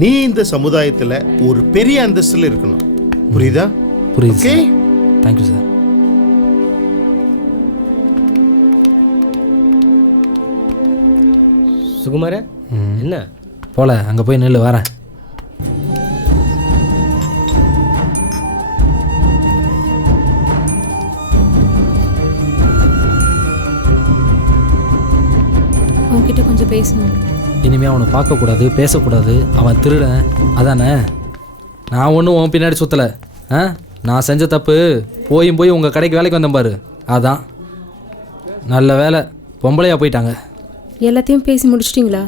நீ இந்த சமுதாயத்தில் ஒரு பெரிய அந்தஸ்தில் இருக்கணும். புரியுதா? புரியுது. Okay, thank you sir. சுகுமார என்ன போல அங்கே போய் நெல் வரேன். உன்கிட்ட கொஞ்சம் பேசணும். இனிமேல் அவனை பார்க்கக்கூடாது, பேசக்கூடாது. அவன் திருடன் அதானே? நான் ஒன்றும் உன் பின்னாடி சுற்றலை. நான் செஞ்ச தப்பு போய் உங்கள் கடைக்கு வேலைக்கு வந்தேன் பாரு, அதான். நல்ல வேலை பொம்பளையா போயிட்டாங்க. எல்லாத்தையும் பேசி முடிச்சிட்டிங்களா?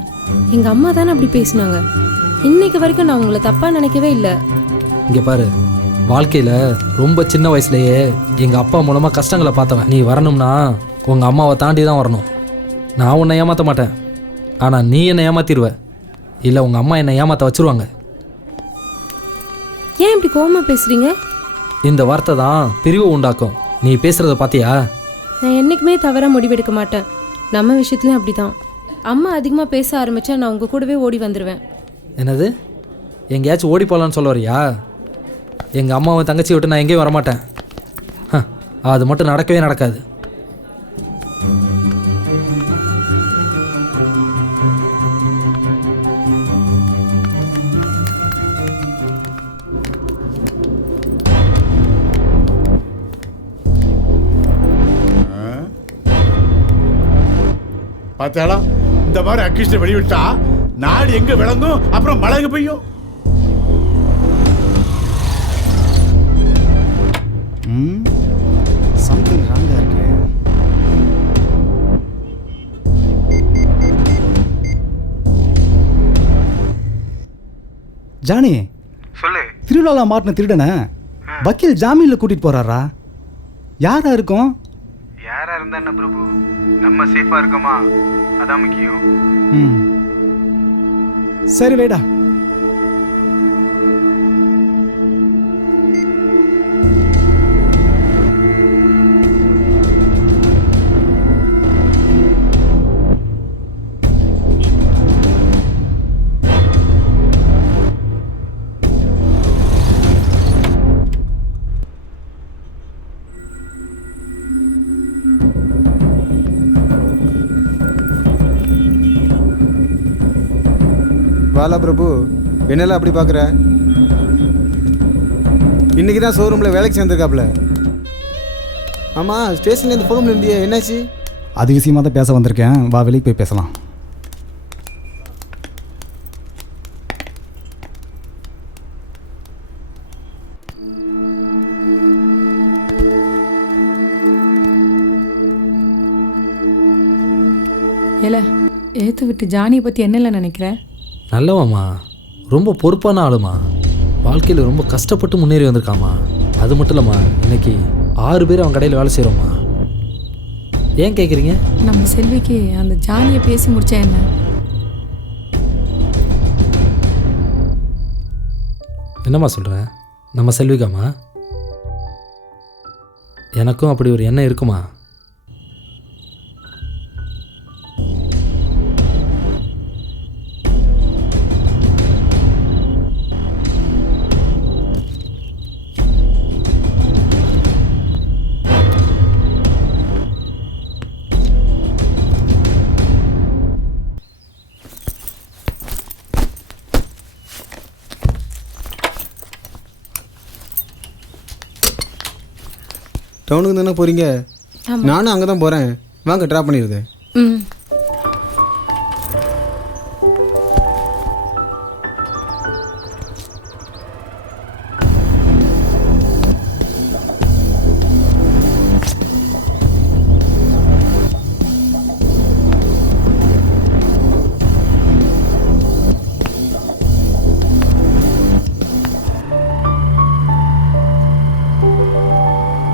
எங்கள் அம்மா தானே அப்படி பேசினாங்க. இன்னைக்கு வரைக்கும் நான் உங்களை தப்பாக நினைக்கவே இல்லை. இங்கே பாரு, வாழ்க்கையில் ரொம்ப சின்ன வயசுலேயே எங்கள் அப்பா மூலமாக கஷ்டங்களை பார்த்தவன். நீ வரணும்னா உங்கள் அம்மாவை தாண்டி தான் வரணும். நான் உன்னை ஏமாற்ற மாட்டேன், ஆனால் நீ என்னை ஏமாற்றிடுவ. இல்லை உங்கள் அம்மா என்னை ஏமாற்ற வச்சுருவாங்க. ஏன் இப்படி கோவமாக பேசுகிறீங்க? இந்த வார்த்தை தான் பிரிவு உண்டாக்கும். நீ பேசுகிறத பார்த்தியா? நான் என்றைக்குமே தவறாக முடிவெடுக்க மாட்டேன். நம்ம விஷயத்துலையும் அப்படி தான். அம்மா அதிகமாக பேச ஆரம்பித்தா நான் உங்கள் கூடவே ஓடி வந்துடுவேன். என்னது? எங்கேயாச்சும் ஓடி போகலான்னு சொல்ல வரியா? எங்கள் அம்மாவை தங்கச்சி விட்டு நான் எங்கேயும் வரமாட்டேன். அது மட்டும் நடக்கவே நடக்காது. பார்த்தாளா, இந்த மாதிரி அக்கிஷ்ட வெளிவிட்டா நாடு எங்க விளங்கும், அப்புறம் மழை எங்க பெய்யும். சம்திங் ராங்கா இருக்கு. ஜானி சொல்லு. திருவிழாவில் மாட்டின திருடனை வக்கீல் ஜாமீனில் கூட்டிட்டு போறாரா? யாரா இருக்கும்? யாரா இருந்தா என்ன பிரபு, நம்ம சேஃபா இருக்கோமா அதான் முக்கியம். சரி வேடா. வாலா பிரபு, என்னெல்லாம் அப்படி பார்க்குற? இன்னைக்கு தான் ஷோரூமில் வேலைக்கு சேர்ந்துருக்காப்புல. ஆமாம், ஸ்டேஷன்லேருந்து ஃபோன் இருந்தியே, என்னாச்சு? அது விஷயமா தான் பேச வந்திருக்கேன். வா, வெளியே போய் பேசலாம். ஏல ஏற்று விட்டு ஜானியை பற்றி என்னல நினைக்கிற? நல்லவாம்மா, ரொம்ப பொறுப்பான ஆளுமா. வாழ்க்கையில் ரொம்ப கஷ்டப்பட்டு முன்னேறி வந்திருக்காமா. அது மட்டும் இல்லைம்மா, இன்னைக்கு 6 பேர் அவன் கடையில் வேலை செய்கிறோம்மா. ஏன் கேட்குறீங்க? நம்ம செல்விக்கு அந்த ஜானியை பேசி முடிச்சா என்ன? என்னம்மா சொல்கிற? நம்ம செல்விக்காம்மா? எனக்கும் அப்படி ஒரு எண்ணம் இருக்குமா? டவுனுக்கு தானே போகிறீங்க? நானும் அங்கே தான் போகிறேன். வாங்க, ட்ராப் பண்ணிடுது. ம்.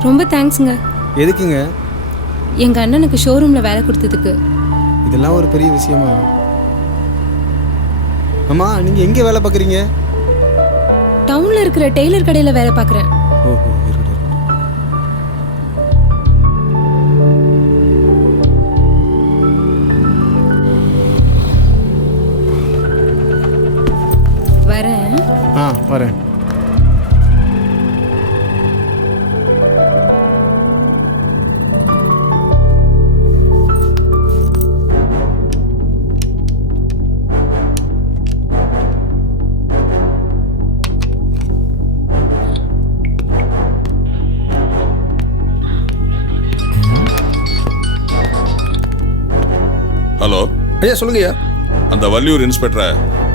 ரொம்ப தேங்க்ஸுங்க. எதுக்குங்க? எங்கள் அண்ணனுக்கு ஷோரூமில் வேலை கொடுத்ததுக்கு. இதெல்லாம் ஒரு பெரிய விஷயமா? அம்மா, நீங்கள் எங்கே வேலை பார்க்குறீங்க? டவுனில் இருக்கிற டெய்லர் கடையில் வேலை பார்க்குறேன். ஓஹோ, இருக்கட்டும். வரேன். வரேன். ஹலோ ஐயா, சொல்லுங்கய்யா. அந்த வள்ளியூர் இன்ஸ்பெக்டரை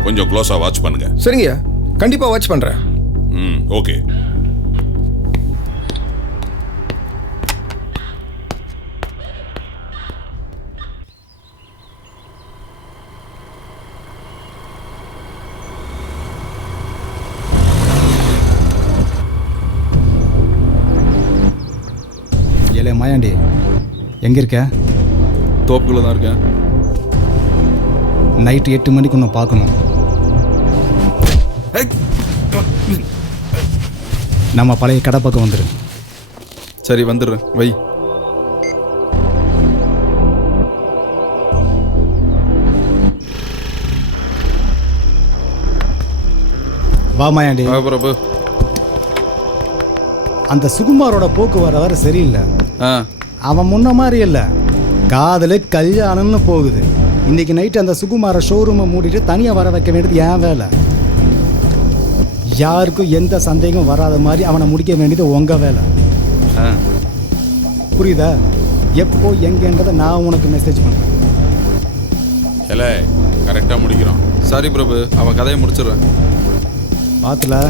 கொஞ்சம் க்ளோஸாக வாட்ச் பண்ணுங்க. சரிங்கய்யா, கண்டிப்பாக வாட்ச் பண்ணுறேன். ஓகே. ஏலே மாயாண்டி, எங்கே இருக்க? தோப்புக்குள்ளே தான் இருக்கேன். நைட்டு 8 மணிக்கு ஒன்று பார்க்கணும். நம்ம பழைய கடை பக்கம் வந்துடு. சரி, வந்துடுறேன். வை. வா மாயாண்டி. பிரபு, அந்த சுகுமாரோட போக்கு வர சரியில்லை. அவன் முன்ன மாதிரி இல்லை, காதல் கல்யாணம்னு போகுது. இன்னைக்கு நைட்டு அந்த சுகுமார ஷோரூமை மூடிட்டு தனியாக வர வைக்க வேண்டியது என் வேலை. யாருக்கும் எந்த சந்தேகம் வராத மாதிரி அவனை முடிக்க வேண்டியது உங்கள் வேலை. புரியுதா? எப்போ எங்கன்றதை நான் உனக்கு மெசேஜ் பண்ணுறேன். இல்லை, கரெக்டாக முடிக்கிறோம். சாரி பிரபு, அவன் கதையை முடிச்சிடுறேன். பார்த்துல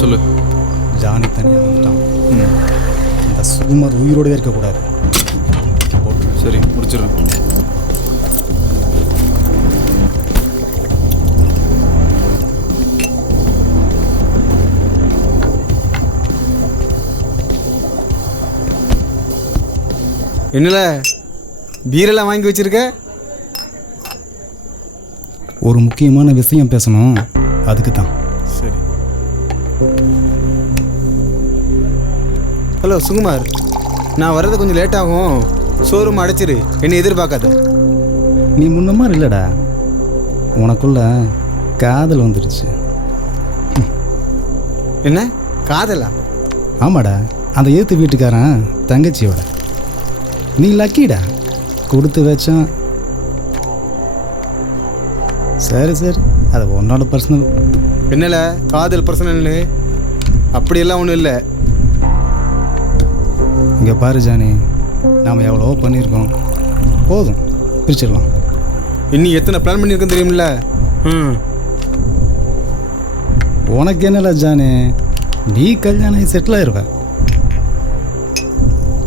சொல்லு. ஜானி தனியாக வந்துட்டான். இந்த சுகுமார் உயிரோடவே இருக்கக்கூடாது. சரி, முடிச்சிடுறேன். என்னல பீரெல்லாம் வாங்கி வச்சிருக்க? ஒரு முக்கியமான விஷயம் பேசணும், அதுக்கு தான். சரி. ஹலோ சுகுமார், நான் வர்றது கொஞ்சம் லேட் ஆகும். ஷோரூம் அடைச்சிரு, என்னை எதிர்பார்க்காத. நீ முன்ன மாதிரி இல்லைடா, உனக்குள்ள காதல் வந்துடுச்சு. என்ன காதலா? ஆமாடா, அந்த ஏற்று வீட்டுக்காரன் தங்கச்சியோட. நீ லக்கிடா, கொடுத்து வச்சான். சரி சரி, அது உன்னோட பர்சனல். என்னல காதல் பர்சனல்னு? அப்படியெல்லாம் ஒன்றும் இல்லை. இங்கே பாரு ஜானி, நாம் எவ்வளோ பண்ணியிருக்கோம், போதும் பிரிச்சிடலாம். இன்னும் எத்தனை பிளான் பண்ணியிருக்கோம் தெரியுமில்ல? உனக்கு என்னல ஜானி, நீ கல்யாணம் செட்டில் ஆயிடுவ.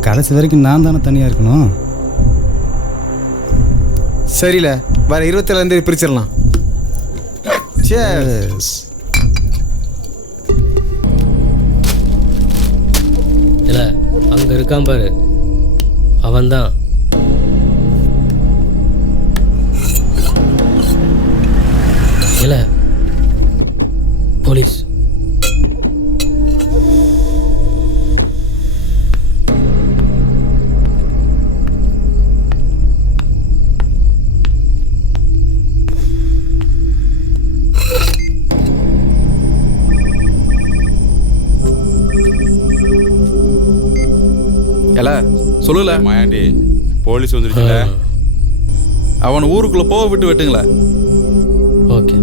கடைசி வரைக்கும் நான் தானே தனியாக இருக்கணும். சரியில்ல, வர 27 பிரிச்சிடலாம். இல்ல அங்க இருக்கான் பாரு, அவன்தான். இல்ல போலீஸ். ஏல சொல்லல மாயாண்டி, போலீஸ் வந்துருச்சுல, அவனை ஊருக்குள்ள போக விட்டு வெட்டுங்களே. ஓகே.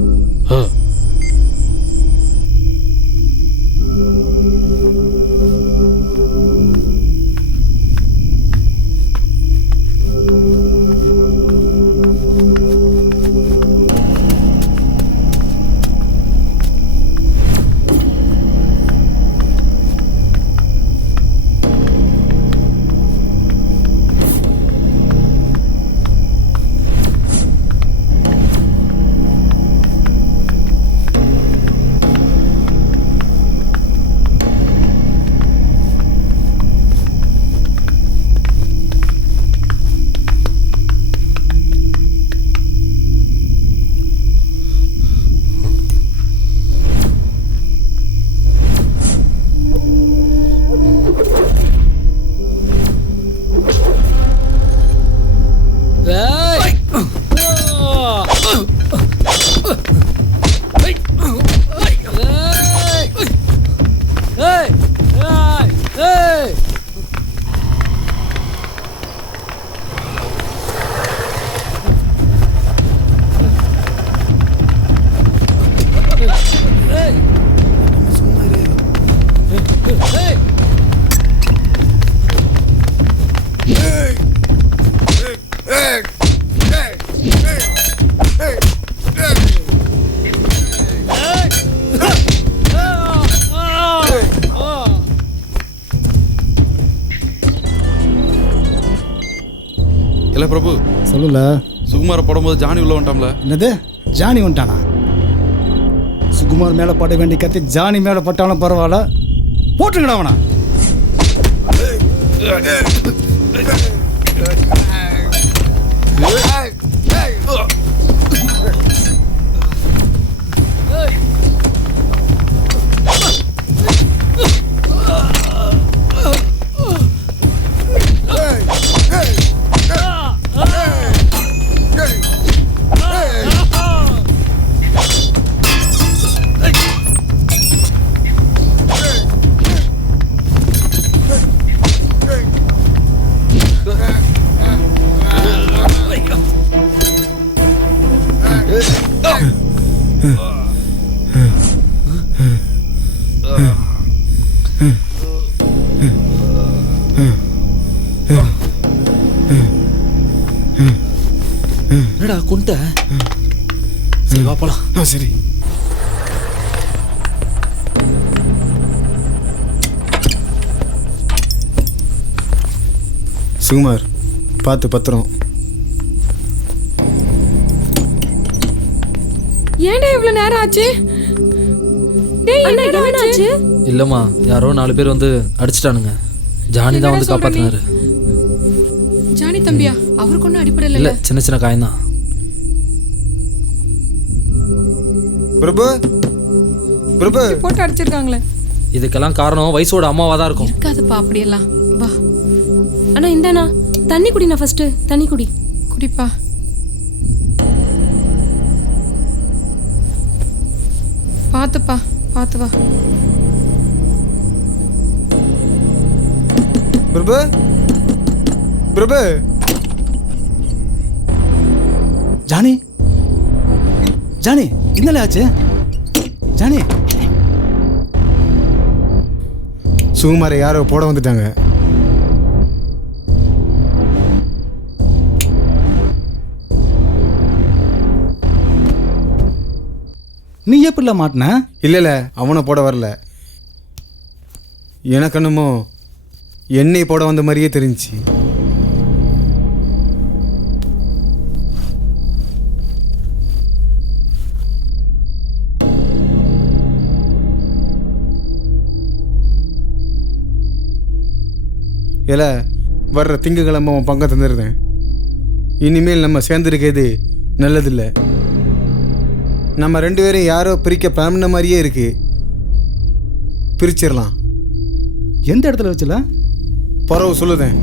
இல்லை பிரபு சொல்லல, சுகுமாரை போடும்போது ஜானி உள்ள வந்துட்டாம்ல. என்னது ஜானி வந்துட்டானா? சுகுமார் மேலே பட வேண்டிய கத்தி ஜானி மேலே பட்டாலும் பரவாயில்ல, போட்டுங்கடா அவனா. என்னடா கொண்ட? சரி வா போலாம். சரி. சுகுமார் பார்த்து பத்திரம். ஏன்டா இவ்வளவு நேரம் ஆச்சு? டேய் என்ன ஆச்சு? இல்லம்மா, யாரோ 4 பேர் வந்து அடிச்சிட்டானுங்க. ஜானி தான் வந்து காப்பாத்தினாரு. ஜானி தம்பியா? அவருக்கு ஒன்றும் அடிப்படை இல்ல, சின்ன சின்ன காயம்தான். பிரபு பிரபு போட்டு அடிச்சிருக்காங்களே. இதுக்கெல்லாம் காரணம் வயசோட அம்மாவா தான் இருக்கும். இருக்காதுப்பா அப்படியெல்லாம். வா. அண்ணா இந்தாண்ணா, தண்ணி குடிண்ணா, ஃபர்ஸ்ட் தண்ணி குடி. குடிப்பா. பார்த்துப்பா, பார்த்து வா. பிரபு பிரபு ஜானி ஜானி என்னல ஆச்சு? ஜானி சுகுமாரை யாரோ போட வந்துட்டாங்க. நீ எப்படில மாட்டின? இல்லைல்ல, அவனை போட வரல. எனக்கு என்னமோ என்னை போட வந்த மாதிரியே தெரிஞ்சுச்சு. இல்லை, வர்ற திங்கக்கிழமை அவன் பங்கம் தந்துடுறேன். இனிமேல் நம்ம சேர்ந்துருக்கிறது நல்லதில்லை. நம்ம 2 பேரும் யாரோ பிரிக்க பிளான் மாதிரியே இருக்கு. பிரிச்சிடலாம். எந்த இடத்துல வச்சுல? பரவு சொல்லுதேன்.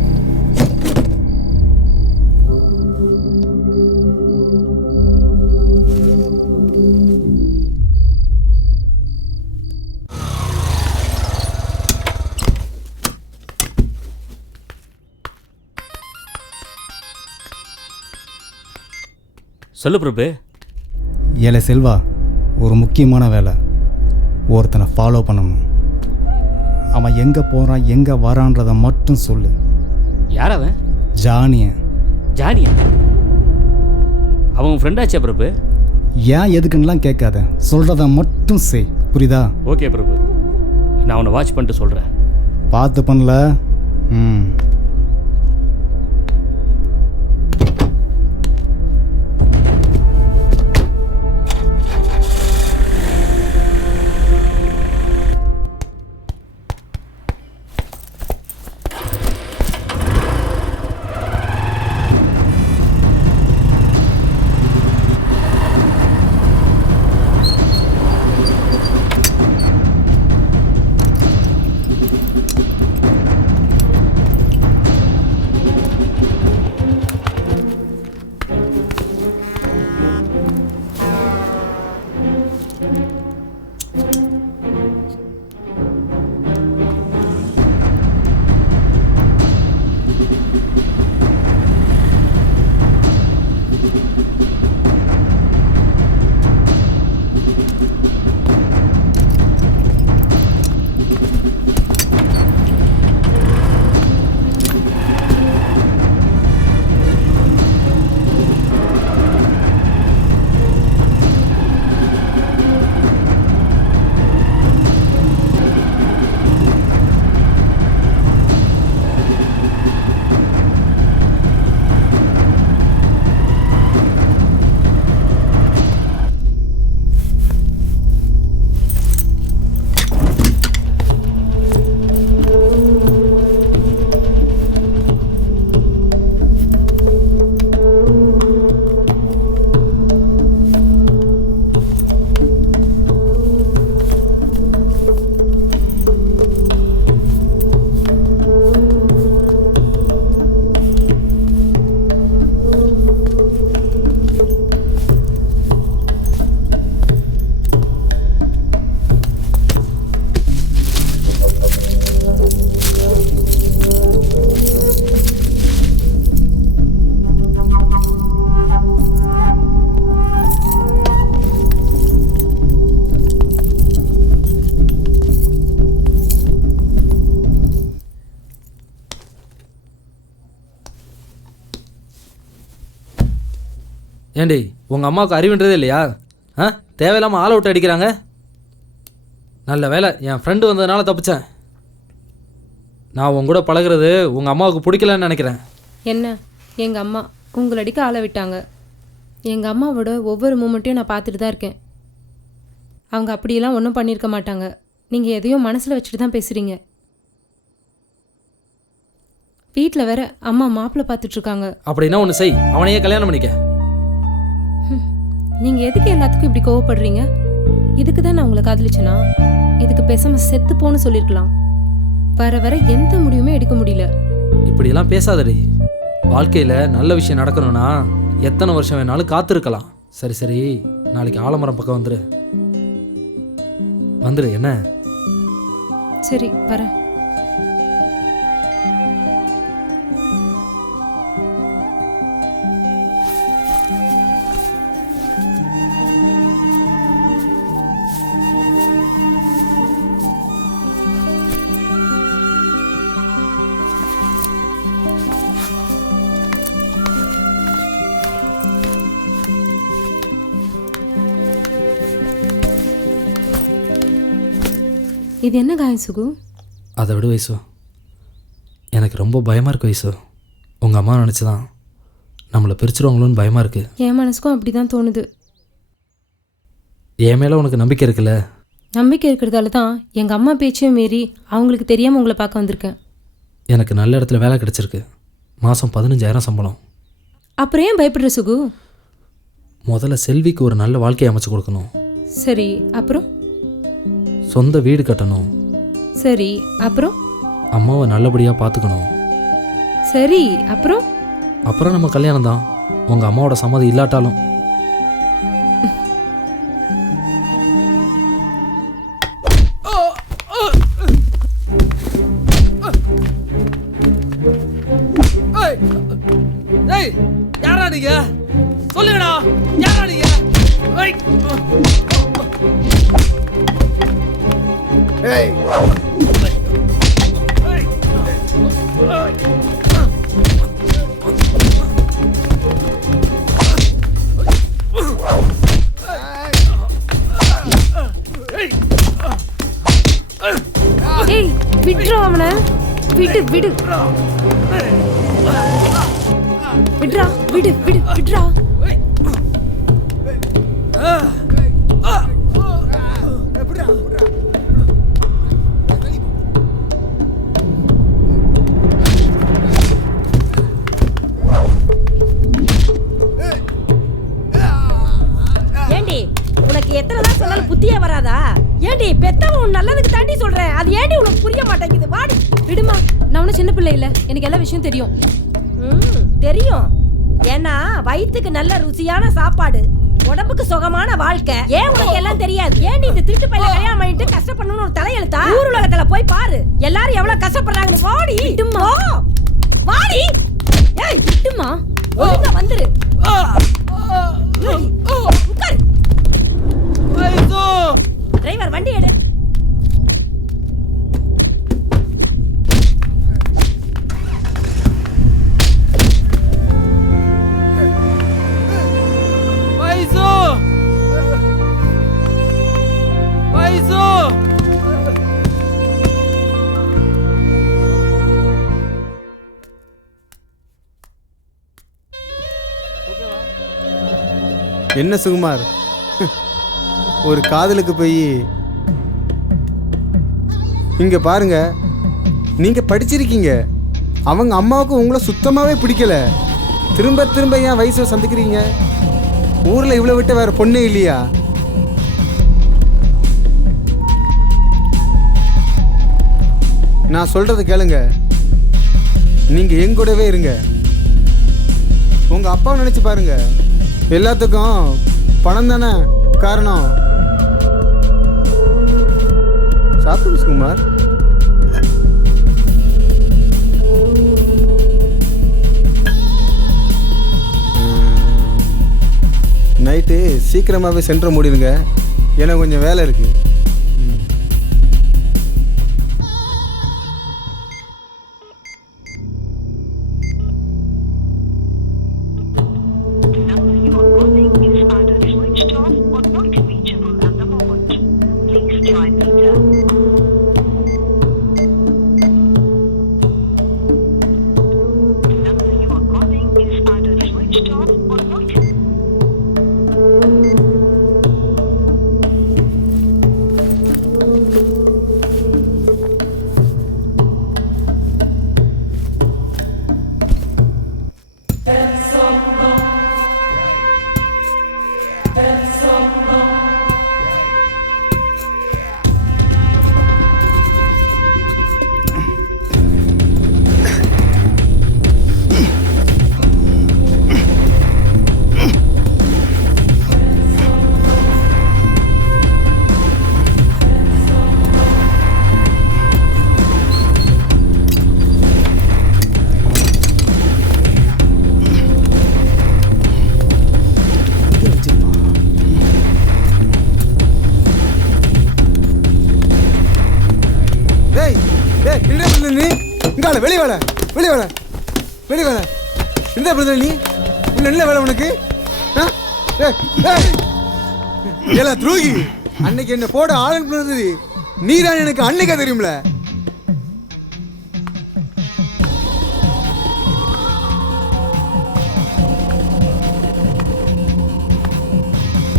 சொல்லு பிரபு. ஏலே செல்வா, ஒரு முக்கியமான வேலை. ஒருத்தனை ஃபாலோ பண்ணணும். அவன் எங்கே போகிறான் எங்கே வரான்றதை மட்டும் சொல்லு. யார் அவன்? ஜானியன். ஜானியா? அவன் ஃப்ரெண்டாச்சா பிரபு? ஏன் எதுக்குன்னெலாம் கேட்காத, சொல்கிறத மட்டும் செய். புரியுதா? ஓகே பிரபு, நான் அவனை வாட்ச் பண்ணிட்டு சொல்கிறேன். பார்த்து பண்ணல. ஏண்டி உங்கள் அம்மாவுக்கு அறிவுன்றதே இல்லையா? தேவையில்லாமல் ஆள் அவுட் அடிக்கிறாங்க. நல்ல வேலை என் ஃப்ரெண்டு வந்ததுனால தப்பிச்சேன். நான் உங்க கூட பழகிறது உங்கள் அம்மாவுக்கு பிடிக்கலன்னு நினைக்கிறேன். என்ன, எங்கள் அம்மா உங்களை அடிக்க ஆளை விட்டாங்க. எங்கள் அம்மாவோட ஒவ்வொரு மூமெண்ட்டையும் நான் பார்த்துட்டு தான் இருக்கேன். அவங்க அப்படியெல்லாம் ஒன்றும் பண்ணியிருக்க மாட்டாங்க. நீங்கள் எதையும் மனசில் வச்சுட்டு தான் பேசுகிறீங்க. வீட்டில் வேற அம்மா மாப்பிள்ளை பார்த்துட்ருக்காங்க. அப்படின்னா ஒன்று செய், அவனையே கல்யாணம் பண்ணிக்க. நீங்கள் எதுக்கு எல்லாத்துக்கும் இப்படி கோவப்படுறீங்க? இதுக்கு தான் நான் உங்களை காதலிச்சேனா? இதுக்கு பேசாமல் செத்து போன்னு சொல்லியிருக்கலாம். வர வர எந்த முடிவுமே எடுக்க முடியல. இப்படியெல்லாம் பேசாதடி. வாழ்க்கையில் நல்ல விஷயம் நடக்கணும்னா எத்தனை வருஷம் வேணாலும் காத்திருக்கலாம். சரி சரி, நாளைக்கு ஆலமரம் பக்கம் வந்துரு. வந்துடு என்ன. சரி வரேன். இது என்ன காயம் சுகு? அதை விட வயசு, எனக்கு ரொம்ப பயமாக இருக்கு வயசு. உங்கள் அம்மா நினச்சி தான் நம்மளை பிரிச்சிருவாங்களோன்னு பயமாக இருக்குது. என் மனசுக்கும் அப்படி தான் தோணுது. என் மேலே உனக்கு நம்பிக்கை இருக்குல்ல? நம்பிக்கை இருக்கிறதால தான் எங்கள் அம்மா பேச்சையும் மீறி அவங்களுக்கு தெரியாமல் உங்களை பார்க்க வந்திருக்கேன். எனக்கு நல்ல இடத்துல வேலை கிடச்சிருக்கு. மாதம் 15,000 சம்பளம். அப்புறம் ஏன் பயப்படுற சுகு? முதல்ல செல்விக்கு ஒரு நல்ல வாழ்க்கையை அமைச்சு கொடுக்கணும். சரி அப்புறம்? சொந்த வீடு கட்டணும். சரி அப்புறம்? அம்மாவை நல்லபடியாக பார்த்துக்கணும். சரி அப்புறம்? அப்புறம் நம்ம கல்யாணம் தான், உங்கள் அம்மாவோட சம்மதி இல்லாட்டாலும். யாரா நீங்க? சொல்லுங்கடா, யாரா நீங்க? ஏய் ஏய் விட்றா அவனை. விடு விடு விட்றா, விடு விடு விட்றா. ஏண்டி உனக்கு எத்தனை தான் சொன்னாலும் புத்தியே வராதா? ஏண்டி பெத்தவன் உன் நல்லதுக்கு தாண்டி சொல்றேன், அது ஏண்டி உனக்கு புரிய மாட்டேங்குது? வாடி. விடுமா, நான் ஒன்றும் சின்ன பிள்ளை இல்லை, எனக்கு எல்லா விஷயம் தெரியும். தெரியும். ஏன்னா வயிற்றுக்கு நல்ல ருசியான சாப்பாடு, உடம்புக்கு சுகமான வாழ்க்கை. ஏன் உனக்கு எல்லாம் தெரியாது? ஏன் நீ இந்த திருட்டு பையில கல்யாணம் பண்ணிட்டு கஷ்டப்படணும்னு ஒரு தலையெழுத்தா? ஊர் உலகத்துல போய் பாரு, எல்லாரும் எவ்வளவு கஷ்டப்படுறாங்கன்னு. வாடி வாடி. ஏய் விட்டுமா, ஒழுங்கா வந்துரு. உட்காரு. டிரைவர் வண்டி எடு. என்ன சுகுமார், ஒரு காதலுக்கு போய் இங்க பாருங்க, நீங்க படிச்சிருக்கீங்க, அவங்க அம்மாவுக்கு உங்களை சுத்தமாவே பிடிக்கல. திரும்ப திரும்ப ஏன் வயசை சந்திக்கிறீங்க? ஊர்ல இவ்வளவு விட்ட வேற பொண்ணே இல்லையா? நான் சொல்றதை கேளுங்க, நீங்க என் கூடவே இருங்க. உங்க அப்பாவை நினைச்சு பாருங்க, எல்லாத்துக்கும் பணம் தானே காரணம். சாப்பிடு சுகுமார். நைட்டு சீக்கிரமாகவே சென்டர் மூடிடுங்க, எனக்கு கொஞ்சம் வேலை இருக்குது. வெளியே வேலை வெளியே வேலை வெளியே வேலை என்ன பிரதர் நீ உள்ள என்ன வேலை உனக்கு ஏல துரோகி அன்னைக்கு என்ன போட ஆளன் பண்ணது நீ தான் எனக்கு அன்னைக்கா தெரியும்ல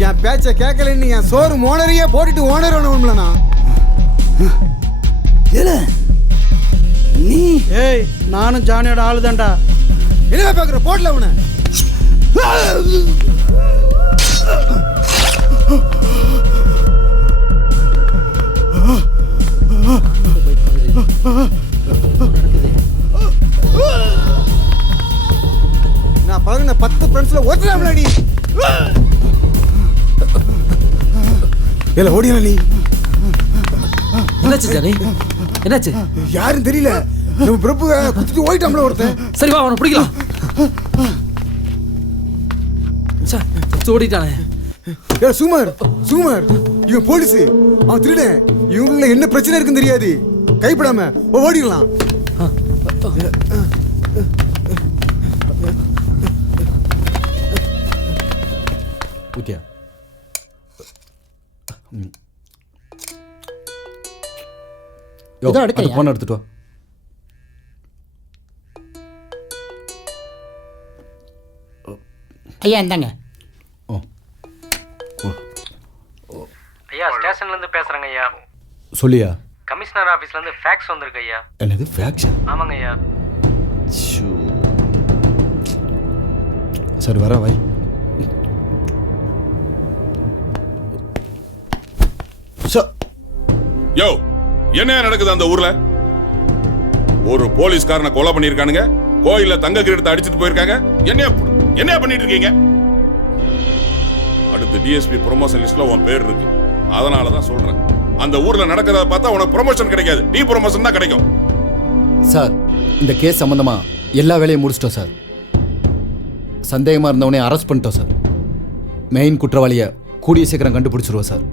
என் பேச்ச கேட்கலன்னு என் சோறு ஓனரையே போட்டுட்டு ஓனர் வேணும்லண்ணா நீ ஏய் நானும் ஜானியோட ஆளு தான்டா என்ன பாக்குற போடல அவனை நான் பழகின 10 ஃப்ரெண்ட்ஸ்ல ஒருத்தர் நீ ஓடியா நீ என்னாச்சு ஜானி என்னாச்சு யாரும் தெரியல நம்ம பிரபு குத்திட்டு ஓடிட்டாம்ல ஒருத்தன் சரி வா அவனை பிடிக்கலாம் ஓடிட்டானே சுகுமார் சுகுமார் இவன் போலீஸ் அவன் திருடன் இவங்கள என்ன பிரச்சனை இருக்குன்னு தெரியாது கைப்படாம ஓடிடலாம் ஊத்தியா போன எடுத்துட்டு வா ஐயா இந்தாங்க ஐயா ஸ்டேஷன்ல இருந்து பேசுறேங்க ஐயா சொல்லியா கமிஷனர் ஆபீஸ்ல இருந்து ஃபேக்ஸ் வந்திருக்கு ஐயா என்னது ஃபேக்ஸ் ஆமாங்க ஐயா சரி வர வை யோ என்ன நடக்குது அந்த ஊர்ல ஒரு போலீஸ்காரனை கொலை பண்ணிருக்கானுங்க கோயில்ல தங்க கிரீடத்தை அடிச்சிட்டு போயிருக்காங்க என்ன பண்ணிட்டு இருக்கீங்க அடுத்து டிஎஸ்பி ப்ரொமோஷன் லிஸ்ட்ல உன் பேர் இருக்கு அதனாலதான் சொல்றேன் அந்த ஊர்ல நடக்கிறத பார்த்தா உனக்கு ப்ரொமோஷன் கிடைக்காது டி ப்ரொமோஷன் தான் கிடைக்கும் சார் இந்த கேஸ் சம்பந்தமா எல்லா வேலையும் முடிச்சிட்டோம் சார் சந்தேகமா இருந்தவனே அரெஸ்ட் பண்ணிட்டோம் சார் மெயின் குற்றவாளியை கூடிய சீக்கிரம் கண்டுபிடிச்சிருவோம் சார்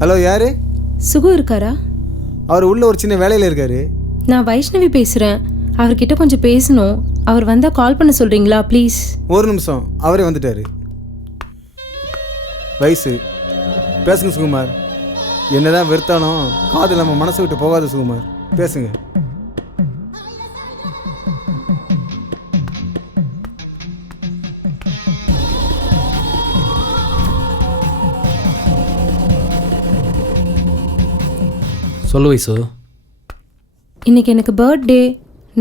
ஹலோ யாரு சுகு இருக்காரா அவர் உள்ள ஒரு சின்ன வேலையில் இருக்காரு நான் வைஷ்ணவி பேசுகிறேன் அவர்கிட்ட கொஞ்சம் பேசணும் அவர் வந்தால் கால் பண்ண சொல்கிறீங்களா ப்ளீஸ் ஒரு நிமிஷம் அவரே வந்துட்டாரு வயசு பேசுங்க சுகுமார் என்னதான் வெறுத்தானோ காது நம்ம மனசை விட்டு போகாத சுகுமார் பேசுங்க சொல்லு வயசு இன்னைக்கு எனக்கு பர்த்டே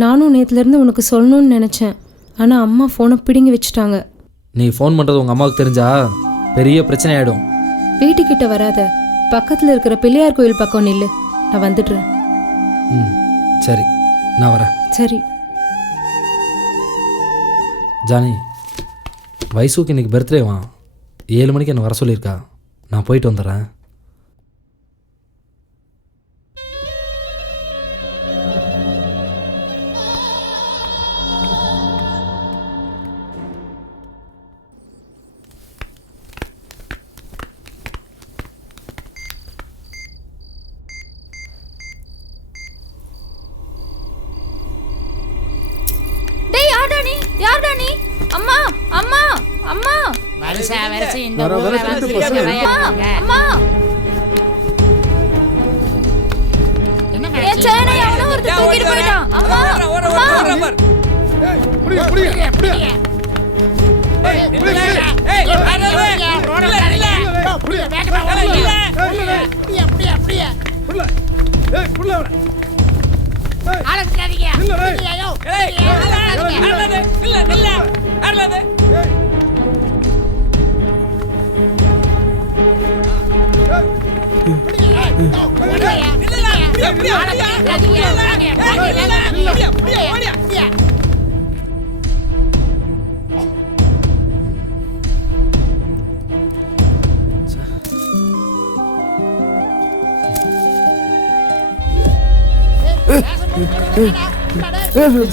நானும் நேற்றுலேருந்து உனக்கு சொல்லணும்னு நினச்சேன் ஆனால் அம்மா ஃபோனை பிடுங்கி வச்சுட்டாங்க நீ ஃபோன் பண்ணுறது உங்கள் அம்மாவுக்கு தெரிஞ்சா பெரிய பிரச்சனை ஆகிடும் வீட்டுக்கிட்ட வராத பக்கத்தில் இருக்கிற பிள்ளையார் கோயில் பக்கம் நில்லு நான் வந்துடுறேன் ம் சரி நான் வரேன் சரி ஜானி வயசுக்கு இன்னைக்கு பர்த்டேவா 7 மணிக்கு என்னை வர சொல்லியிருக்கா நான் போயிட்டு வந்துடுறேன் அம்மா அம்மா அம்மா வருஷா வருஷம் இந்த வர ஊர்ல திருட்டு வந்து பசங்க. விளையாடுறாங்க. அம்மா என்ன என் செயினை எவனோ ஒருத்தன் தூக்கிட்டு போயிட்டான் அம்மா அம்மா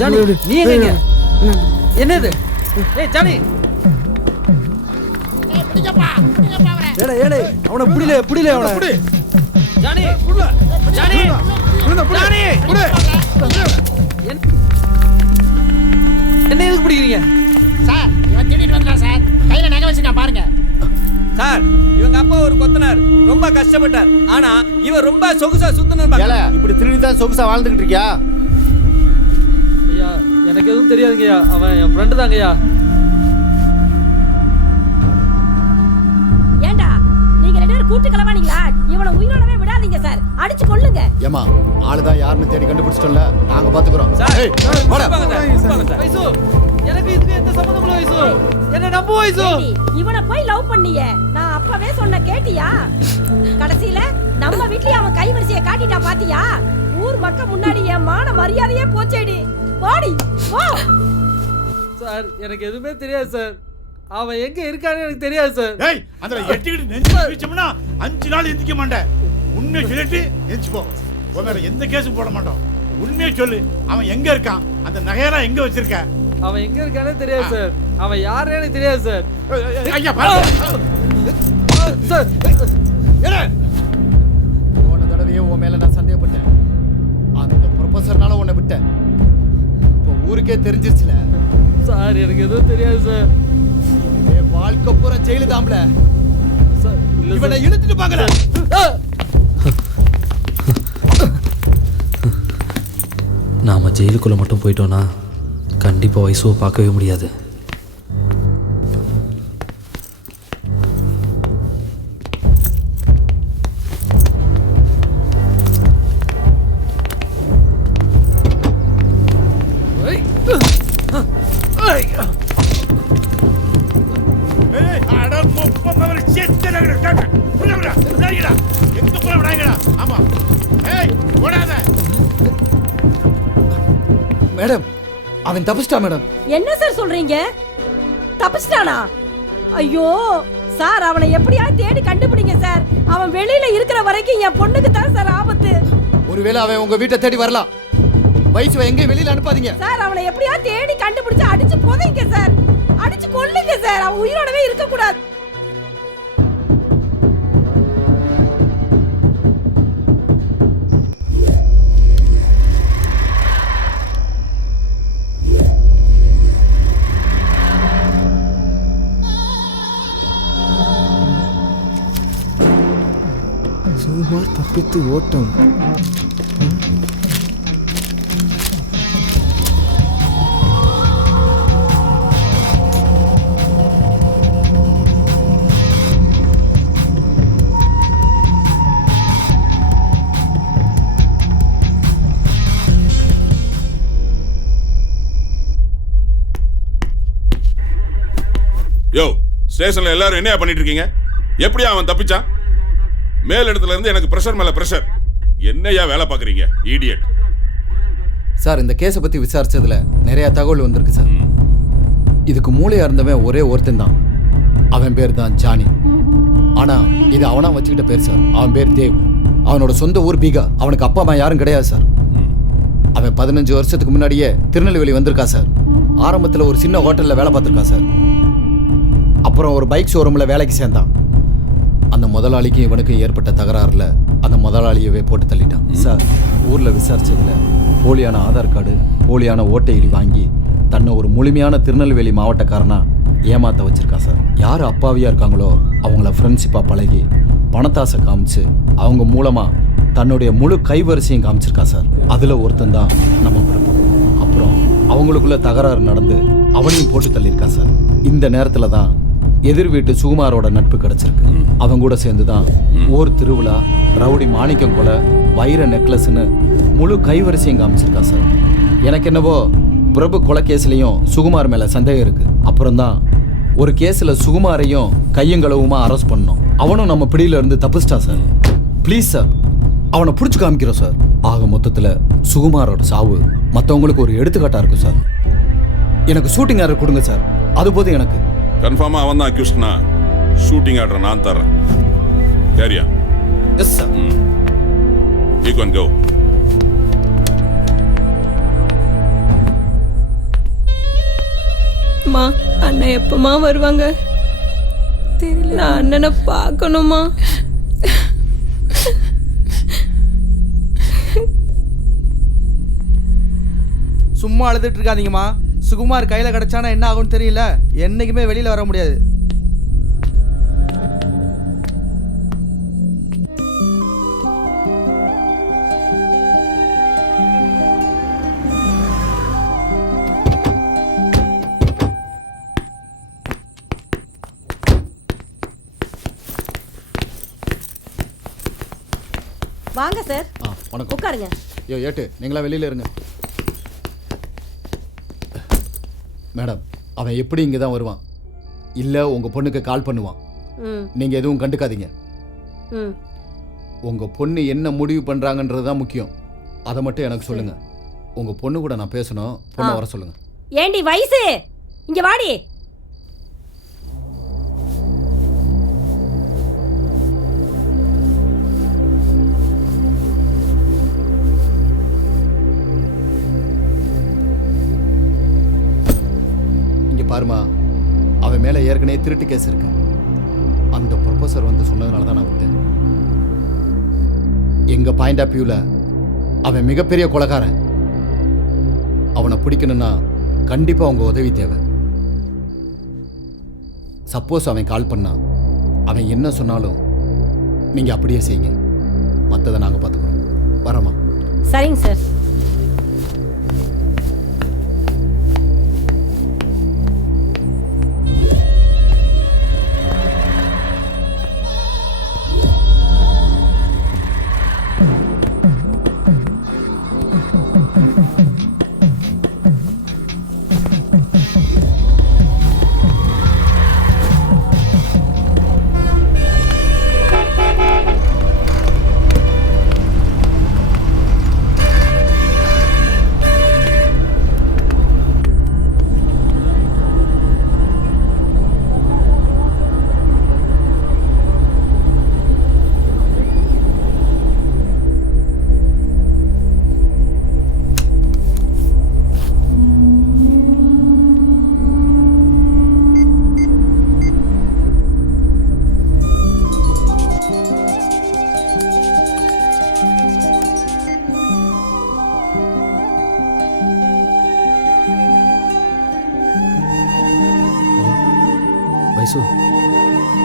ஜானி நீ எங்க என்னது ஏய் ஜானி ஏடா ஏடா அவனை புடில அவனை ஜானி ஜானி ஜானி என்ன எதுக்கு பிடிக்கிறீங்க சார் இவன் திடீர்னு வந்தான் சார் கையில நகை வச்சுட்டான் பாருங்க சார் இவங்க அப்பா ஒரு கொத்தனார் ரொம்ப கஷ்டப்பட்டார் ஆனா இவன் ரொம்ப சொகுசா சுத்தனர் இப்படி திருடி தான் சொகுசா வாழ்ந்துகிட்டு இருக்கியா? ஐயா எனக்கு எதுவும் தெரியாதுங்கய்யா அவன் என் ஃப்ரெண்டு தாங்கய்யா ஏண்டா நீங்க ரெண்டு பேரும் கூட்டு கலவானீங்களா? இவனை உயிரோடவே விடாதீங்க சார், அடிச்சு கொல்லுங்க. ஏமா ஆளுதான் யாருன்னு தேடி கண்டுபிடிச்சிட்டோம்ல, நாங்க பாத்துக்கிறோம். வைசு எனக்கு இதுக்கு எந்த சம்பந்தமும் இல்ல வைசு, என்ன நம்பு வைசு. இவனை போய் லவ் பண்ணியே, நான் அப்பவே சொன்ன கேட்டியா? கடைசியில நம்ம வீட்லயே அவன் கைவரிசையை காட்டிட்டா பாத்தியா? ஊர் மக்கள் முன்னாடி என் மான மரியாதையே போச்சேடி. போடி போ. சார் எனக்கு எதுவுமே தெரியாது சார், அவன் எங்க இருக்கான்னு எனக்கு தெரியாது சார். ஏய் அந்த எட்டிக்கிட்டு நெஞ்சு வச்சோம்னா 5 நாள் எந்திக்க மாட்டேன். உண்மையை சொல்லிட்டு எந்திச்சு போ. வேற எந்த கேஸும் போட மாட்டோம். உண்மையை சொல்லு, அவன் எங்க இருக்கான், அந்த நகையெல்லாம் எங்க வச்சிருக்க? அவன் எங்க இருக்கானே தெரியாது சார், அவன் யாருன்னு எனக்கு தெரியாது சார். ஐயா பாரு சார், போன தடவையே உன் மேல நான் சந்தேகப்பட்டேன், அந்த ப்ரொஃபஸர்னால உன்னை விட்டேன். இப்போ ஊருக்கே தெரிஞ்சிருச்சுல சார். எனக்கு எதுவும் தெரியாது சார். வாழ்க்கை பூரா ஜெயிலு தாம்ல. இவனை இழுத்துட்டு பாக்கல. நாம ஜெயிலுக்குள்ள மட்டும் போயிட்டோம்னா கண்டிப்பா வைசுவை பார்க்கவே முடியாது. மேடம் அவன் தப்பிச்சிட்டா மேடம். என்ன சார் சொல்றீங்க? தப்பிச்சிட்டானா? ஐயோ சார், அவனை எப்படியாவது தேடி கண்டுபிடிங்க சார். அவன் வெளியில இருக்கிற வரைக்கும் என் பொண்ணுக்கு தான் சார் ஆபத்து. ஒருவேளை அவன் உங்க வீட்டை தேடி வரலாம். வயசுவை எங்கேயும் வெளியில அனுப்பாதீங்க சார். அவனை எப்படியாவது தேடி கண்டுபிடிச்சு அடிச்சு போதைங்க சார், அடிச்சு கொல்லுங்க சார். அவன் உயிரோடவே இருக்க கூடாது. சுகுமார் தப்பித்து ஓட்டம். யோ, ஸ்டேஷன்ல எல்லாரும் என்ன பண்ணிட்டு இருக்கீங்க? எப்படி அவன் தப்பிச்சான்? மேல் இடத்துல இருந்து எனக்கு பிரஷர் மேல பிரஷர். என்னையா வேலை பாக்குறீங்க இடியட்? சார் இந்த கேஸை பத்தி விசாரிச்சதுல நிறைய தகவல் வந்திருக்கு சார். இதுக்கு மூளையா இருந்தவன் ஒரே ஒருத்தன் தான், அவன் பேர் தான் ஜானி. ஆனா இது அவனா வச்சுக்கிட்ட பேர் சார். அவன் பேர் தேவ். அவனோட சொந்த ஊர் பீகா. அவனுக்கு அப்பா அம்மா யாரும் கிடையாது சார். அவன் 15 வருஷத்துக்கு முன்னாடியே திருநெல்வேலி வந்திருக்கா சார். ஆரம்பத்தில் ஒரு சின்ன ஹோட்டலில் வேலை பார்த்துருக்கா சார். அப்புறம் ஒரு பைக் ஷோரூமில் வேலைக்கு சேர்ந்தான். அந்த முதலாளிக்கும் இவனுக்கும் ஏற்பட்ட தகராறுல அந்த முதலாளியவே போட்டு தள்ளிட்டான் சார். ஊரில் விசாரிச்சதுல போலியான ஆதார் கார்டு, போலியான ஓட்டை ஐடி வாங்கி தன்னை ஒரு முழுமையான திருநெல்வேலி மாவட்டக்காரனா ஏமாத்த வச்சிருக்கான் சார். யார் அப்பாவியாக இருக்காங்களோ அவங்கள ஃப்ரெண்ட்ஷிப்பாக பழகி பணத்தாசை காமிச்சு அவங்க மூலமாக தன்னுடைய முழு கைவரிசையும் காமிச்சிருக்கா சார். அதில் ஒருத்தன் தான் நம்ம பிரபு. அப்புறம் அவங்களுக்குள்ள தகராறு நடந்து அவனையும் போட்டு தள்ளியிருக்கா சார். இந்த நேரத்தில் தான் எதிர் வீட்டு சுகுமாரோட நட்பு கிடைச்சிருக்கு. அவங்க கூட சேர்ந்து தான் ஊர் திருவிழா, ரவுடி மாணிக்கம் கொலை, வைர நெக்லஸ்ன்னு முழு கைவரிசையும் காமிச்சிருக்கா சார். எனக்கு என்னவோ பிரபு கொலை கேஸ்லையும் சுகுமார் மேலே சந்தேகம் இருக்கு. அப்புறம் தான் ஒரு கேஸில் சுகுமாரையும் கையங்களவுமா அரெஸ்ட் பண்ணோம். அவனும் நம்ம பிடியில இருந்து தப்பிச்சிட்டா சார். ப்ளீஸ் சார், அவனை பிடிச்சி காமிக்கிறோம் சார். ஆக மொத்தத்தில் சுகுமாரோட சாவு மற்றவங்களுக்கு ஒரு எடுத்துக்காட்டாக இருக்கும் சார். எனக்கு ஷூட்டிங் ஆர்டர் கொடுங்க சார், அது போதும் எனக்கு. கன்ஃபார்மாக அவன் தான் அக்யூஸ்ட்னா ஷூட்டிங் ஆர்டர் நான் தர்றேன். சரியா? Yes sir. You can go. அம்மா, அண்ணன் எப்பமா வருவாங்க? தெரியல, நான் அண்ணனை பார்க்கணுமா? சும்மா அழுதுட்டு இருக்காதீங்கம்மா. சுகுமார் கையில் கிடச்சானா என்ன ஆகும்னு தெரியல. என்னைக்குமே வெளியில் வர முடியாது. வாங்க சார். வணக்கம். உட்காருங்க. ஐயோ ஏட்டு, நீங்களா வெளியில் இருங்க. மேடம், அவன் எப்படி இங்கே தான் வருவான், இல்லை உங்கள் பொண்ணுக்கு கால் பண்ணுவான். நீங்கள் எதுவும் கண்டுக்காதீங்க. உங்கள் பொண்ணு என்ன முடிவு பண்ணுறாங்கன்றது தான் முக்கியம். அதை மட்டும் எனக்கு சொல்லுங்கள். உங்கள் பொண்ணு கூட நான் பேசணும். பொண்ணை வர சொல்லுங்கள். ஏண்டி வயசு, இங்கே வாடி. பாருமா, அவன் மேலே ஏற்கனவே திருட்டு கேஸ் இருக்கு. அந்த ப்ரொஃபஸர் வந்து சொன்னதுனால தான் நான் விட்டேன். எங்கள் பாயிண்ட் ஆஃப் வியூவில் அவன் மிகப்பெரிய கொலைகாரன். அவனை பிடிக்கணும்னா கண்டிப்பாக உங்கள் உதவி தேவை. சப்போஸ் அவன் கால் பண்ணா அவன் என்ன சொன்னாலும் நீங்கள் அப்படியே செய்யுங்க. மற்றதை நாங்கள் பார்த்துக்குறோம். வரமா? சரிங்க சார். வயசு,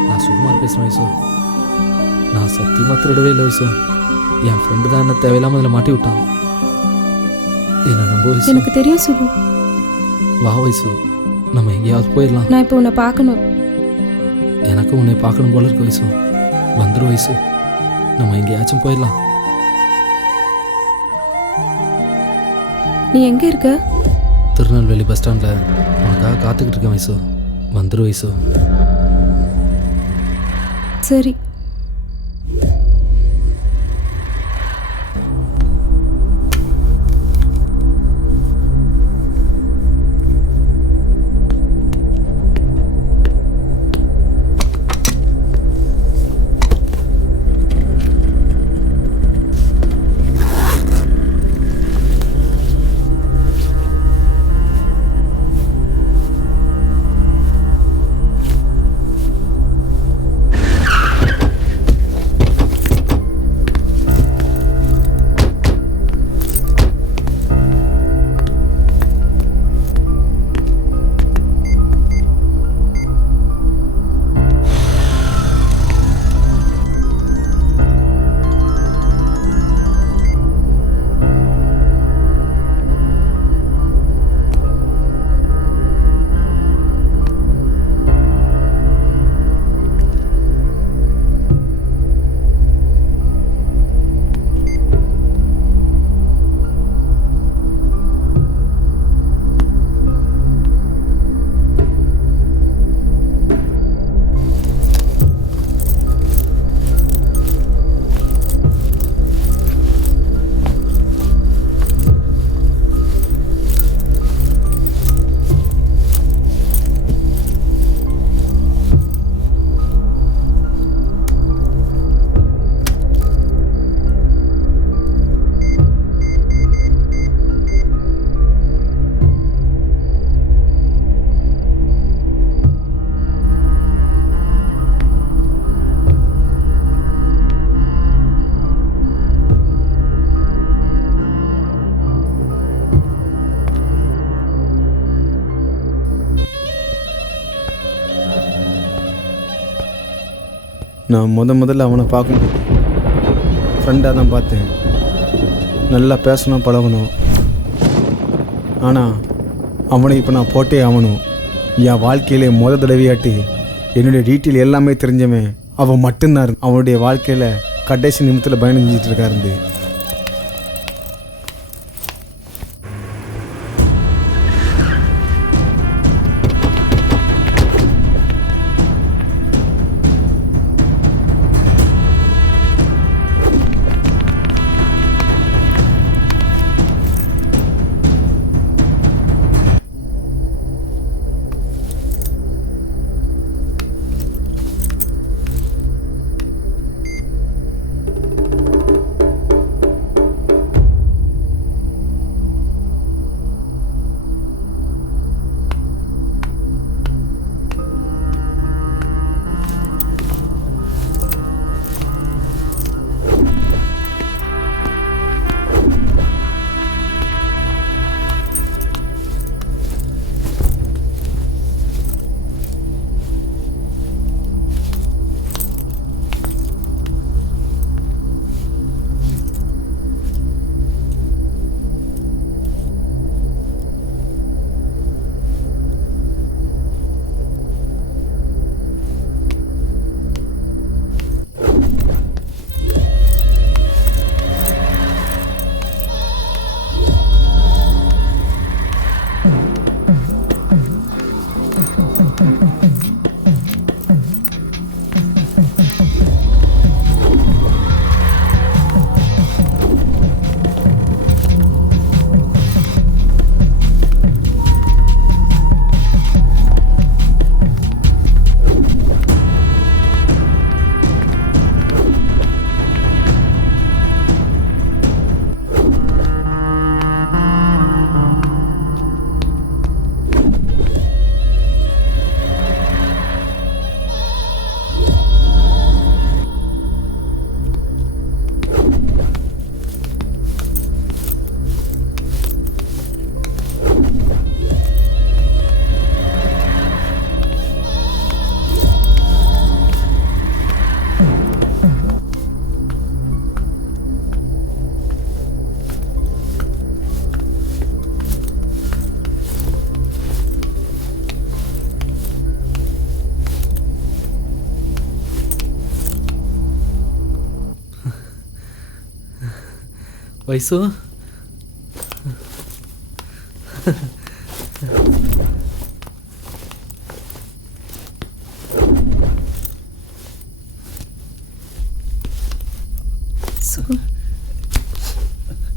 நான் சுகுமார் பேசுகிறேன். வயசு, நான் சத்தியமாக திருடவே இல்லை. வயசு, என் ஃப்ரெண்டு தான் என்ன தேவையில்லாமல் அதில் மாட்டி விட்டான். என்ன நம்ப வயசு. எனக்கு தெரியும் சுகு. வா வயசு, நம்ம எங்கேயாவது போயிடலாம். நான் இப்போ உன்னை பார்க்கணும். எனக்கு உன்னை பார்க்கணும் போல இருக்கு. வயசு, வந்துடும். வயசு, நம்ம எங்கேயாச்சும் போயிடலாம். நீ எங்கே இருக்க? திருநெல்வேலி பஸ் ஸ்டாண்டில் உனக்காக காத்துக்கிட்டு இருக்கேன். வயசு, வந்துடும். வயசு, சரி. நான் முதல்ல அவனை பார்க்கும்போது ஃப்ரெண்டாக தான் பார்த்தேன். நல்லா பேசணும், பழகணும். ஆனால் அவனை இப்போ நான் போட்டே ஆகணும். என் வாழ்க்கையிலே தடவையாட்டி என்னுடைய டீட்டெயில் எல்லாமே தெரிஞ்சவன் அவன் மட்டும்தான். அவனுடைய வாழ்க்கையில் கடைசி நிமிஷத்தில் பயணம் செஞ்சுட்டு இருக்காரு. வைசு,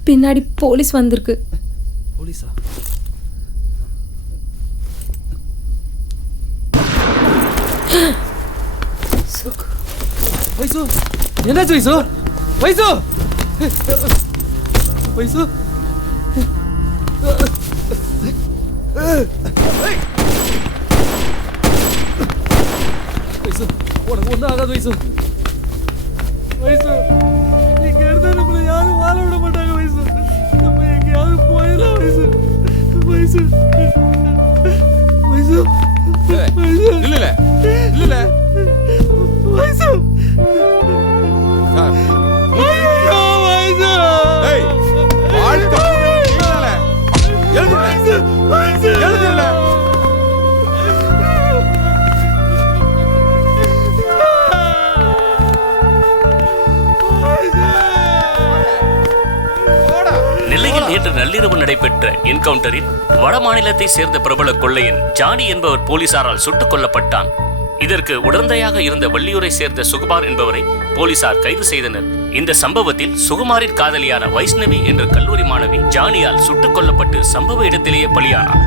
பின்னாடி போலீஸ் வந்திருக்கு. போலீஸா? வைசு, என்னாச்சு வைசு? வைசு, வைசு, வைசு, உனக்கு ஒன்றும் ஆகாது வைசு. வைசு, இங்க இருந்தா நம்மள யாரும் வாழ விட மாட்டாங்க வைசு. நம்ம எங்கேயாவது போயிடலாம் வைசு. வைசு, வைசு, வைசு, இல்ல இல்ல வைசு, ஐயோ வைசு, ஏய் வாழ்க்கை எழுதுல எழுதுல நெல்லையில் நேற்று நள்ளிரவு நடைபெற்ற என்கவுண்டரில் வட மாநிலத்தை சேர்ந்த பிரபல கொள்ளையன் ஜானி என்பவர் போலீசாரால் சுட்டுக் கொல்லப்பட்டான். இதற்கு உடந்தையாக இருந்த வள்ளியூரை சேர்ந்த சுகுமார் என்பவரை போலீசார் கைது செய்தனர். இந்த சம்பவத்தில் சுகுமாரின் காதலியான வைஷ்ணவி என்ற கல்லூரி மாணவி ஜானியால் சுட்டுக் கொல்லப்பட்டு சம்பவ இடத்திலேயே பலியானார்.